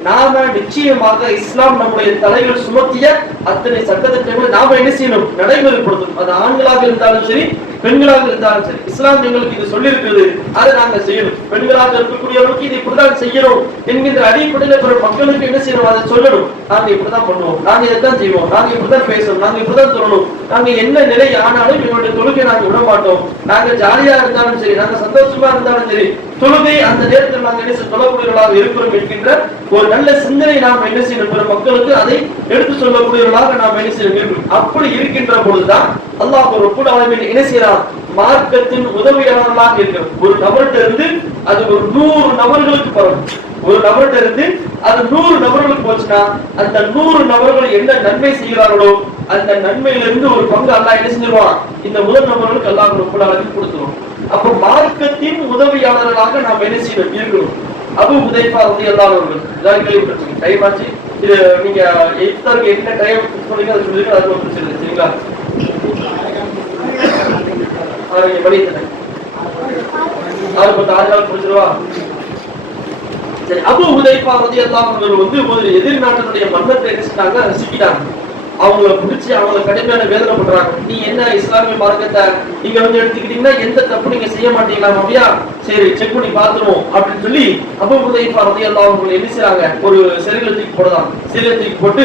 நாம நிச்சயமாக இஸ்லாம் நம்முடைய தலைகள் சுமத்திய அத்தனை சட்டத்திட்டங்களை நாம என்ன செய்யணும்? நடைமுறைப்படுத்தணும். அது ஆண்களாக இருந்தாலும் சரி, பெண்களாக இருந்தாலும் சரி. இஸ்லாம் எங்களுக்கு இது சொல்லி இருக்குது, அதை நாங்க செய்யணும். பெண்களாக இருக்கக்கூடியவர்களுக்கு இது இப்படிதான் செய்யணும் என்கின்ற அடிப்படையில மக்களுக்கு என்ன செய்யணும்? அதை சொல்லணும். நாங்க இப்படிதான் பண்ணுவோம், நாங்க இதைத்தான் செய்வோம், நாங்க இப்படிதான் பேசணும், நாங்க இப்படிதான் சொல்லணும். நாங்க என்ன நிலை ஆனாலும் எங்களுடைய தொழுகை நாங்க விட மாட்டோம். நாங்க ஜாலியா இருந்தாலும் சரி, நாங்க சந்தோஷமா இருந்தாலும் சரி, தொழுகை அந்த நேரத்தில் நாங்க என்ன தொழக்கூடியவர்களாக இருக்கிறோம் என்கின்ற ஒரு நல்ல சிந்தனை நாம் என்ன செய்யணும்? பிற மக்களுக்கு அதை எடுத்து சொல்லக்கூடியவர்களாக நாம் என்ன செய்யணும்? அப்படி இருக்கின்ற பொழுதுதான் அல்லாஹ் ரப்பல் ஆலமீன் என்ன செய்யறான்? மார்க்கத்தின் உதவியாளர்களாக இருக்கிறோம். ஒரு நபர்கிட்ட இருந்து அது ஒரு 100 நபர்களுக்கு பரவும். ஒரு நபர்கிட்ட இருந்து அது 100 நபர்களுக்கு போச்சுன்னா அந்த 100 நபர்கள் என்ன நன்மை செய்கிறார்களோ அந்த நன்மையிலிருந்து ஒரு பங்கு அல்லாஹ் என்ன செஞ்சிருவான்? இந்த முதல் நபர்களுக்கு அல்லாஹ் ரப்பல் ஆலமீன் கொடுத்துருவான். அப்ப மார்க்கத்தின் உதவியாளர்களாக நாம் என்ன செய்யணும்? இருக்கணும். அபூ ஹுதைஃபா ரலியல்லாஹு அன்ஹு எல்லாரும் கேள்விப்பட்டிருக்கீங்க. டைம் ஆச்சு. இது நீங்க இஃப்தாருக்கு என்ன டைம் சொல்றீங்க அது சொல்லுங்க. அது ஒரு பிரச்சனை சரிங்களா? அவருக்கு படி தரேன். அவருக்கு 6 நாள் புரிஞ்சிருவா? சரி. அபூ ஹுதைஃபா ரலியல்லாஹு அன்ஹு ஒரு எதிர் நாட்டினுடைய மன்னத்தை என்ன ரசிக்கிட்டாங்க. அவங்கள பிடிச்சி அவங்களை கடுமையான வேதனை பண்றாங்க. நீ என்ன இஸ்லாமிய மார்க்கத்தை நீங்க எடுத்துக்கிட்டீங்கன்னா எந்த தப்பு நீங்க செய்ய மாட்டீங்களா? அப்படியா? சரி, செக் பண்ணி பாத்துருவோம் அப்படின்னு சொல்லி அபூ ஹுதைஃபா ரலியல்லாஹு அன்ஹு என்ன செய்றாங்க? ஒரு சிறையில தூக்கி போடலாம். சிறையில தூக்கி போட்டு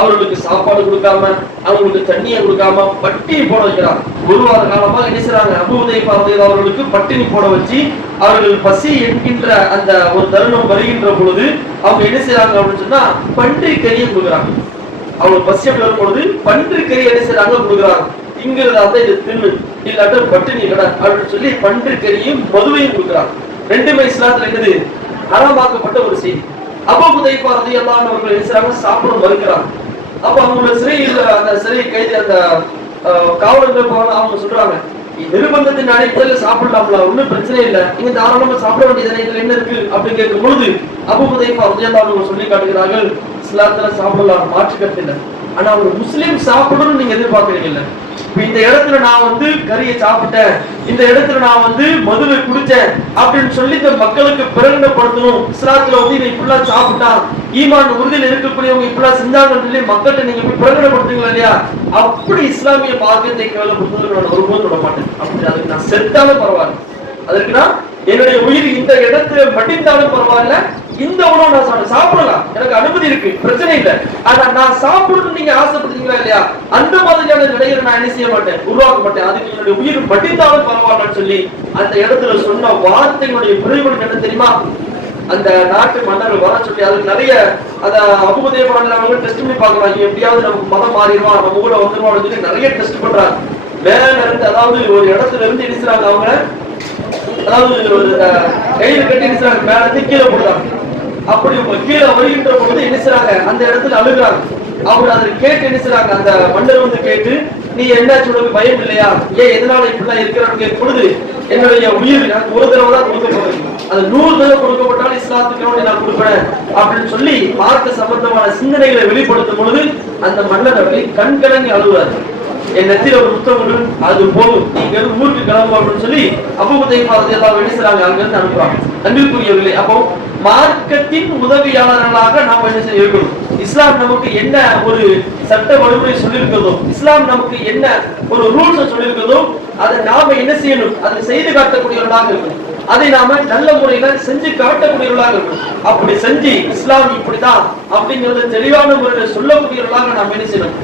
அவர்களுக்கு சாப்பாடு கொடுக்காம, அவங்களுக்கு தண்ணியை கொடுக்காம பட்டினி போட வைக்கிறாங்க. ஒரு வார காலமா என்ன செய்றாங்க? அபூ ஹுதைஃபா ரலியல்லாஹு அவர்களுக்கு பட்டினி போட வச்சு அவர்கள் பசி என்கின்ற அந்த ஒரு தருணம் வருகின்ற பொழுது அவங்க என்ன செய்றாங்க அப்படின்னு சொன்னா பன்றி கறியை கொடுக்குறாங்க. அவங்க பசியம் வரும் பொழுது பன்றி கறி என்ன செய்றாங்க? கொடுக்குறாங்க. இங்கிறதா இது தின்னு இல்லாட்ட பட்டினி கடை அப்படின்னு சொல்லி பன்றி கறியும் மதுவையும் கொடுக்குறாங்க. ரெண்டுமே இஸ்லாத்துல என்னது? ஹராமாக்கப்பட்ட ஒரு செய்தி. அபூ ஹுதைஃபா ரலியல்லாஹு அன்ஹு அவர்கள் என்ன செய்றாங்க? சாப்பிட மறுக்கிறாங்க. அப்ப அவங்களோட சிறையில் அந்த சிறை கைதி அந்த காவலர்கள் அவங்க சொல்றாங்க, நிர்பந்தத்தின் அடிப்படையில் சாப்பிடலாம்ல, ஒன்னும் பிரச்சனை இல்லை, நீங்க தாராளமா சாப்பிட வேண்டியது இதுல என்ன இருக்கு அப்படின்னு கேட்கும் பொழுது அபூ ஹுதைஃபா ரலியல்லாஹு அன்ஹு சொல்லி காட்டுகிறார்கள், இஸ்லாத்துல சாப்பிடலாம், மாற்று கருத்து இல்லை. ஆனா ஒரு முஸ்லீம் சாப்பிடணும்னு நீங்க எதிர்பார்க்கறீங்கல்ல. இந்த இடத்துல நான் கறியை சாப்பிட்டேன், இந்த இடத்துல நான் மதுவை குடிச்சேன் அப்படின்னு சொல்லி இந்த மக்களுக்கு பிரகடனப்படுத்தணும். இஸ்லாத்துல நீ இப்படிலாம் சாப்பிட்டா ஈமான் உறுதியில் இருக்கக்கூடியவங்க இப்படிலாம் செஞ்சாங்கன்னு சொல்லி மக்கள்கிட்ட நீங்க போய் பிரகடனப்படுத்துங்களா இல்லையா? அப்படி இஸ்லாமிய மார்க்கத்தை கேவலப்படுத்துவதற்கு நான் ஒருபோதும் விட மாட்டேன். அப்படி அதுக்கு நான் செத்தாலும் பரவாயில்ல, அதற்கு நான் என்னுடைய உயிர் இந்த இடத்துல மடிந்தாலும் பரவாயில்ல, இந்த உணவு நான் சாப்பிடலாம், எனக்கு அனுமதி இருக்கு, பிரச்சனை இல்லை. ஆனா நான் சாப்பிடணும்னு நீங்க ஆசைப்படுறீங்களா இல்லையா? அந்த மாதிரியான நிலையில நான் என்ன செய்ய மாட்டேன், உருவாக்க மாட்டேன். அதுக்கு என்னுடைய உயிர் மடிந்தாலும் பரவாயில்லன்னு சொல்லி அந்த இடத்துல சொன்ன வார்த்தைகளுடைய பிரதிபலன் என்ன தெரியுமா? அந்த நாட்டு மன்னர் வர சொல்லி அதுக்கு நிறைய அந்த அபூ ஹுதைஃபா அவங்க டெஸ்ட் பண்ணி பாக்குறாங்க, எப்படியாவது நமக்கு மதம் மாறிடுவான், நம்ம கூட வந்துருவான்னு சொல்லி நிறைய டெஸ்ட் பண்றாங்க. மேல இருந்து அதாவது ஒரு இடத்துல இருந்து இடிச்சுறாங்க. அவங்க அதாவது கையில கட்டி இடிச்சுறாங்க, மேல இருந்து கீழே போடுறாங்க. அப்படி கீழே வருகின்ற பொழுது என்ன செய்றாங்க? அந்த இடத்துல அழுகுறாங்க. அவர் அதை கேட்டு என்ன செய்றாங்க? அந்த மன்னர் கேட்டு, நீ என்னாச்சு, உனக்கு பயம் இல்லையா, ஏன் எதனால இப்படிலாம் இருக்கிறான்னு கேட்கும் பொழுது, என்னுடைய உயிர் எனக்கு ஒரு தடவை தான் கொடுக்கப்படுது, அது 100 தடவை கொடுக்கப்பட்டாலும் இஸ்லாத்துக்கு நான் கொடுப்பேன் அப்படின்னு சொல்லி மார்க்க சம்பந்தமான சிந்தனைகளை வெளிப்படுத்தும் பொழுது அந்த மன்னர் அப்படி கண்கலங்கி அழுகுறாரு. என் நெத்தியில ஒரு புத்தகம் உண்டு, அது போதும், நீங்க ஊருக்கு கிளம்பு அப்படின்னு சொல்லி அபூ ஹுதைஃபா ரலியல்லாஹு அன்ஹு செய்றாங்க, அங்க இருந்து அனுப்புறாங்க. அன்பிற்குரியவர்களே, அப்போ மார்க்கத்தின் உதவியாளர்களாக நாம் என்ன செய்ய இருக்கணும்? இஸ்லாம் நமக்கு என்ன ஒரு சட்ட வழிமுறை சொல்லியிருக்கிறதோ, இஸ்லாம் நமக்கு என்ன ஒரு ரூல்ஸ் சொல்லியிருக்கிறதோ அதை நாம என்ன செய்யணும்? அதை செய்து காட்டக்கூடியவர்களாக இருக்கணும். அதை நாம நல்ல முறையில செஞ்சு காட்டக்கூடியவர்களாக இருக்கணும். அப்படி செஞ்சு இஸ்லாம் இப்படிதான் அப்படிங்கறத தெளிவான முறையில சொல்லக்கூடியவர்களாக நாம் என்ன செய்யணும்?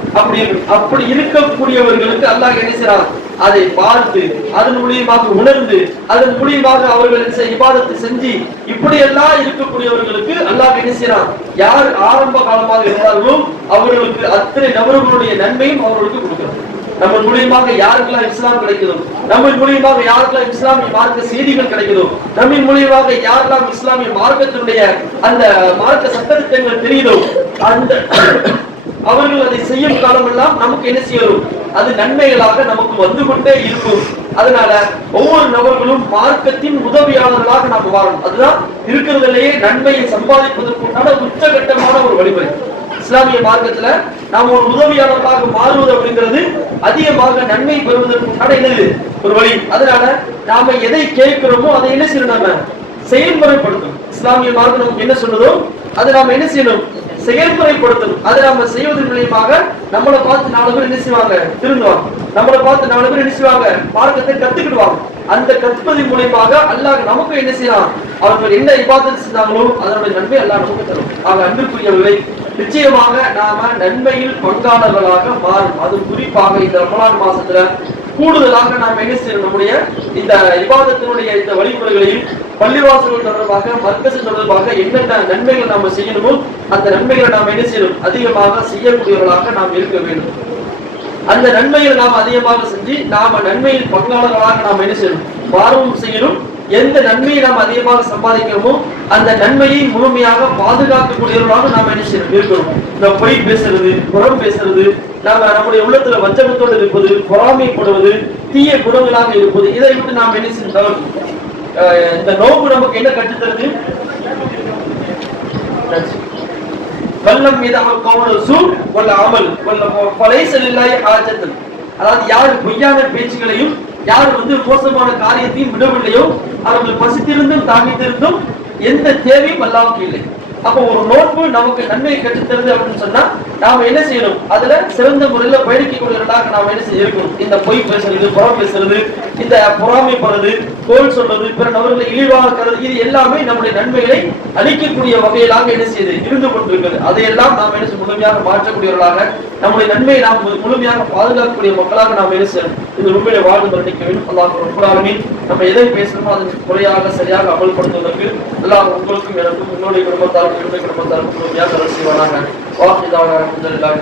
அப்படி இருக்கக்கூடியவர்களுக்கு அல்லாஹ் என்ன செய்யறான்? அதை பார்த்து அதன் மூலியமாக உணர்ந்து அதன் மூலியமாக அவர்கள் இபாதத்தை செஞ்சு இப்படியெல்லாம் இருக்கக்கூடியவர்களுக்கு அல்லாஹ் என்ன செய்யறான்? யார் ஆரம்ப காலமாக இருந்தார்களோ அவர்களுக்கு அத்தனை நபர்களுடைய நன்மையும் அவர்களுக்கு கொடுக்கிறார். நம்ம மூலியமாக யாருக்கெல்லாம் இஸ்லாம் கிடைக்குதோ, நம்ம மூலியமாக யாருக்கெல்லாம் இஸ்லாமிய மார்க்க செய்திகள் கிடைக்குதோ, நம்ம மூலியமாக யாரெல்லாம் இஸ்லாமிய மார்க்கத்தினுடைய அந்த மார்க்க சட்டத்திட்டங்கள் தெரியுதோ, அந்த அவர்கள் அதை செய்யும் காலமெல்லாம் நமக்கு என்ன செய்யும், அது நன்மைகளாக நமக்கு வந்து கொண்டே இருக்கும். அதனால ஒவ்வொரு நபர்களும் மார்க்கத்தின் உதவியாளர்களாக நாம் வாழணும். அதுதான் இருக்கிறதுலேயே நன்மையை சம்பாதிப்பதற்குண்டான உச்சகட்டமான ஒரு வழிமுறை. இஸ்லாமிய மார்க்கத்துல நாம் ஒரு உதவியாளர்களாக மாறுவது அப்படிங்கிறது அதிகமாக நன்மை பெறுவதற்குண்டான என்னது ஒரு வழி. அதனால நாம எதை கேட்கிறோமோ அதை என்ன செய்யணும், நாம செயல்முறைப்படுத்தணும். இஸ்லாமிய மார்க்கம் நமக்கு என்ன சொல்லுதோ அதை நாம என்ன செய்யணும், செயல்முறைப்படுத்தணும். அதை நாம செய்வதன் மூலியமாக நம்மளை பார்த்து 4 பேர் என்ன செய்வாங்க, திருந்துவாங்க. நம்மளை பார்த்து 4 பேர் என்ன செய்வாங்க, மார்க்கத்தை கத்துக்கிடுவாங்க. அந்த கத்துப்பதன் மூலியமாக அல்லாஹ் நமக்கு என்ன செய்யலாம், அவர்கள் என்ன இபாதத் செஞ்சாங்களோ அதனுடைய நன்மை அல்லாஹ் நமக்கு தரும். ஆக அன்புக்குரியவர்களை, நிச்சயமாக நாம நன்மையில் பங்காளர்களாக மாறும். அது குறிப்பாக இந்த ரமலான் மாசத்துல கூடுதலாக நாம் என்ன செய்யணும், நம்முடைய இந்த இபாதத்தினுடைய இந்த வழிமுறைகளையும் பள்ளிவாசல்கள் தொடர்பாக மர்க்கஸ் தொடர்பாக என்னென்ன நன்மைகள் நாம செய்யணுமோ அந்த நன்மைகளை நாம் என்ன செய்யணும், அதிகமாக செய்யக்கூடியவர்களாக நாம் இருக்க வேண்டும். அந்த நன்மைகளை நாம் அதிகமாக செஞ்சு நாம நன்மையில் பங்காளர்களாக நாம் என்ன செய்யணும், மாறவும் செய்யணும். எந்த நன்மையை நாம் அதிகமாக சம்பாதிக்கிறோமோ அந்த நன்மையை முழுமையாக பாதுகாக்கக்கூடியவர்களாக நாம் என்ன செய்யணும், இருக்கணும். இந்த பொய் பேசுறது, புறம் பேசுறது, நாம நம்முடைய உள்ளத்துல வஞ்சகத்தோடு இருப்பது, பொறாமைப்படுவது, தீய குணங்களாக இருப்பது, இதை விட்டு நாம் என்ன செய்யணும். இந்த நோம்பு நமக்கு என்ன கற்றுத்தருது, வல்லம் மீது அவர் கவுன சூர் வல்ல அமல் வல்ல பலைசலில்லாய் ஆஜத்தல். அதாவது யார் பொய்யான பேச்சுகளையும் யார் மோசமான காரியத்தையும் விடவில்லையோ அவர்கள் பசித்திருந்தும் தாங்கித்திருந்தும் எந்த தேவையும் அல்லாஹ்வுக்கு இல்லை. அப்ப ஒரு நோன்பு நமக்கு நன்மையை கற்றுத்தருது அப்படின்னு சொன்னா நாம என்ன செய்யணும், அதுல சிறந்த முறையில பயணிக்கக்கூடியவர்களாக நாம என்ன செய்ய இருக்கணும். இந்த பொய் பேசுறது, புறம் பேசுறது, இந்த பொறாமைப்படுறது, கோல் சொல்றது, பிற நபர்களை இழிவாக கருது, இது எல்லாமே நம்முடைய நன்மைகளை அளிக்கக்கூடிய வகையிலாக என்ன செய்யுது, இருந்து கொண்டிருக்கிறது. அதையெல்லாம் நாம் என்ன செய்ய முழுமையாக மாற்றக்கூடியவர்களாக, நம்முடைய நன்மையை நாம் முழுமையாக பாதுகாக்கக்கூடிய மக்களாக நாம் என்ன செய்யணும், இந்த உண்மையை வாழ்ந்து மரணிக்க வேண்டும். அல்லாஹ் ரப்பல் ஆலமீன் நம்ம எதை பேசணுமோ அதை முறையாக சரியாக அமல்படுத்துவதற்கு அல்லாஹ் உங்களுக்கும் எனக்கும் என்னுடைய குடும்பத்தாருக்கும் என்னுடைய குடும்பத்தாருக்கும் முழுமையாக அருள் செய்வானாக. வாஹிதான அல்ஹம்துலில்லாஹி.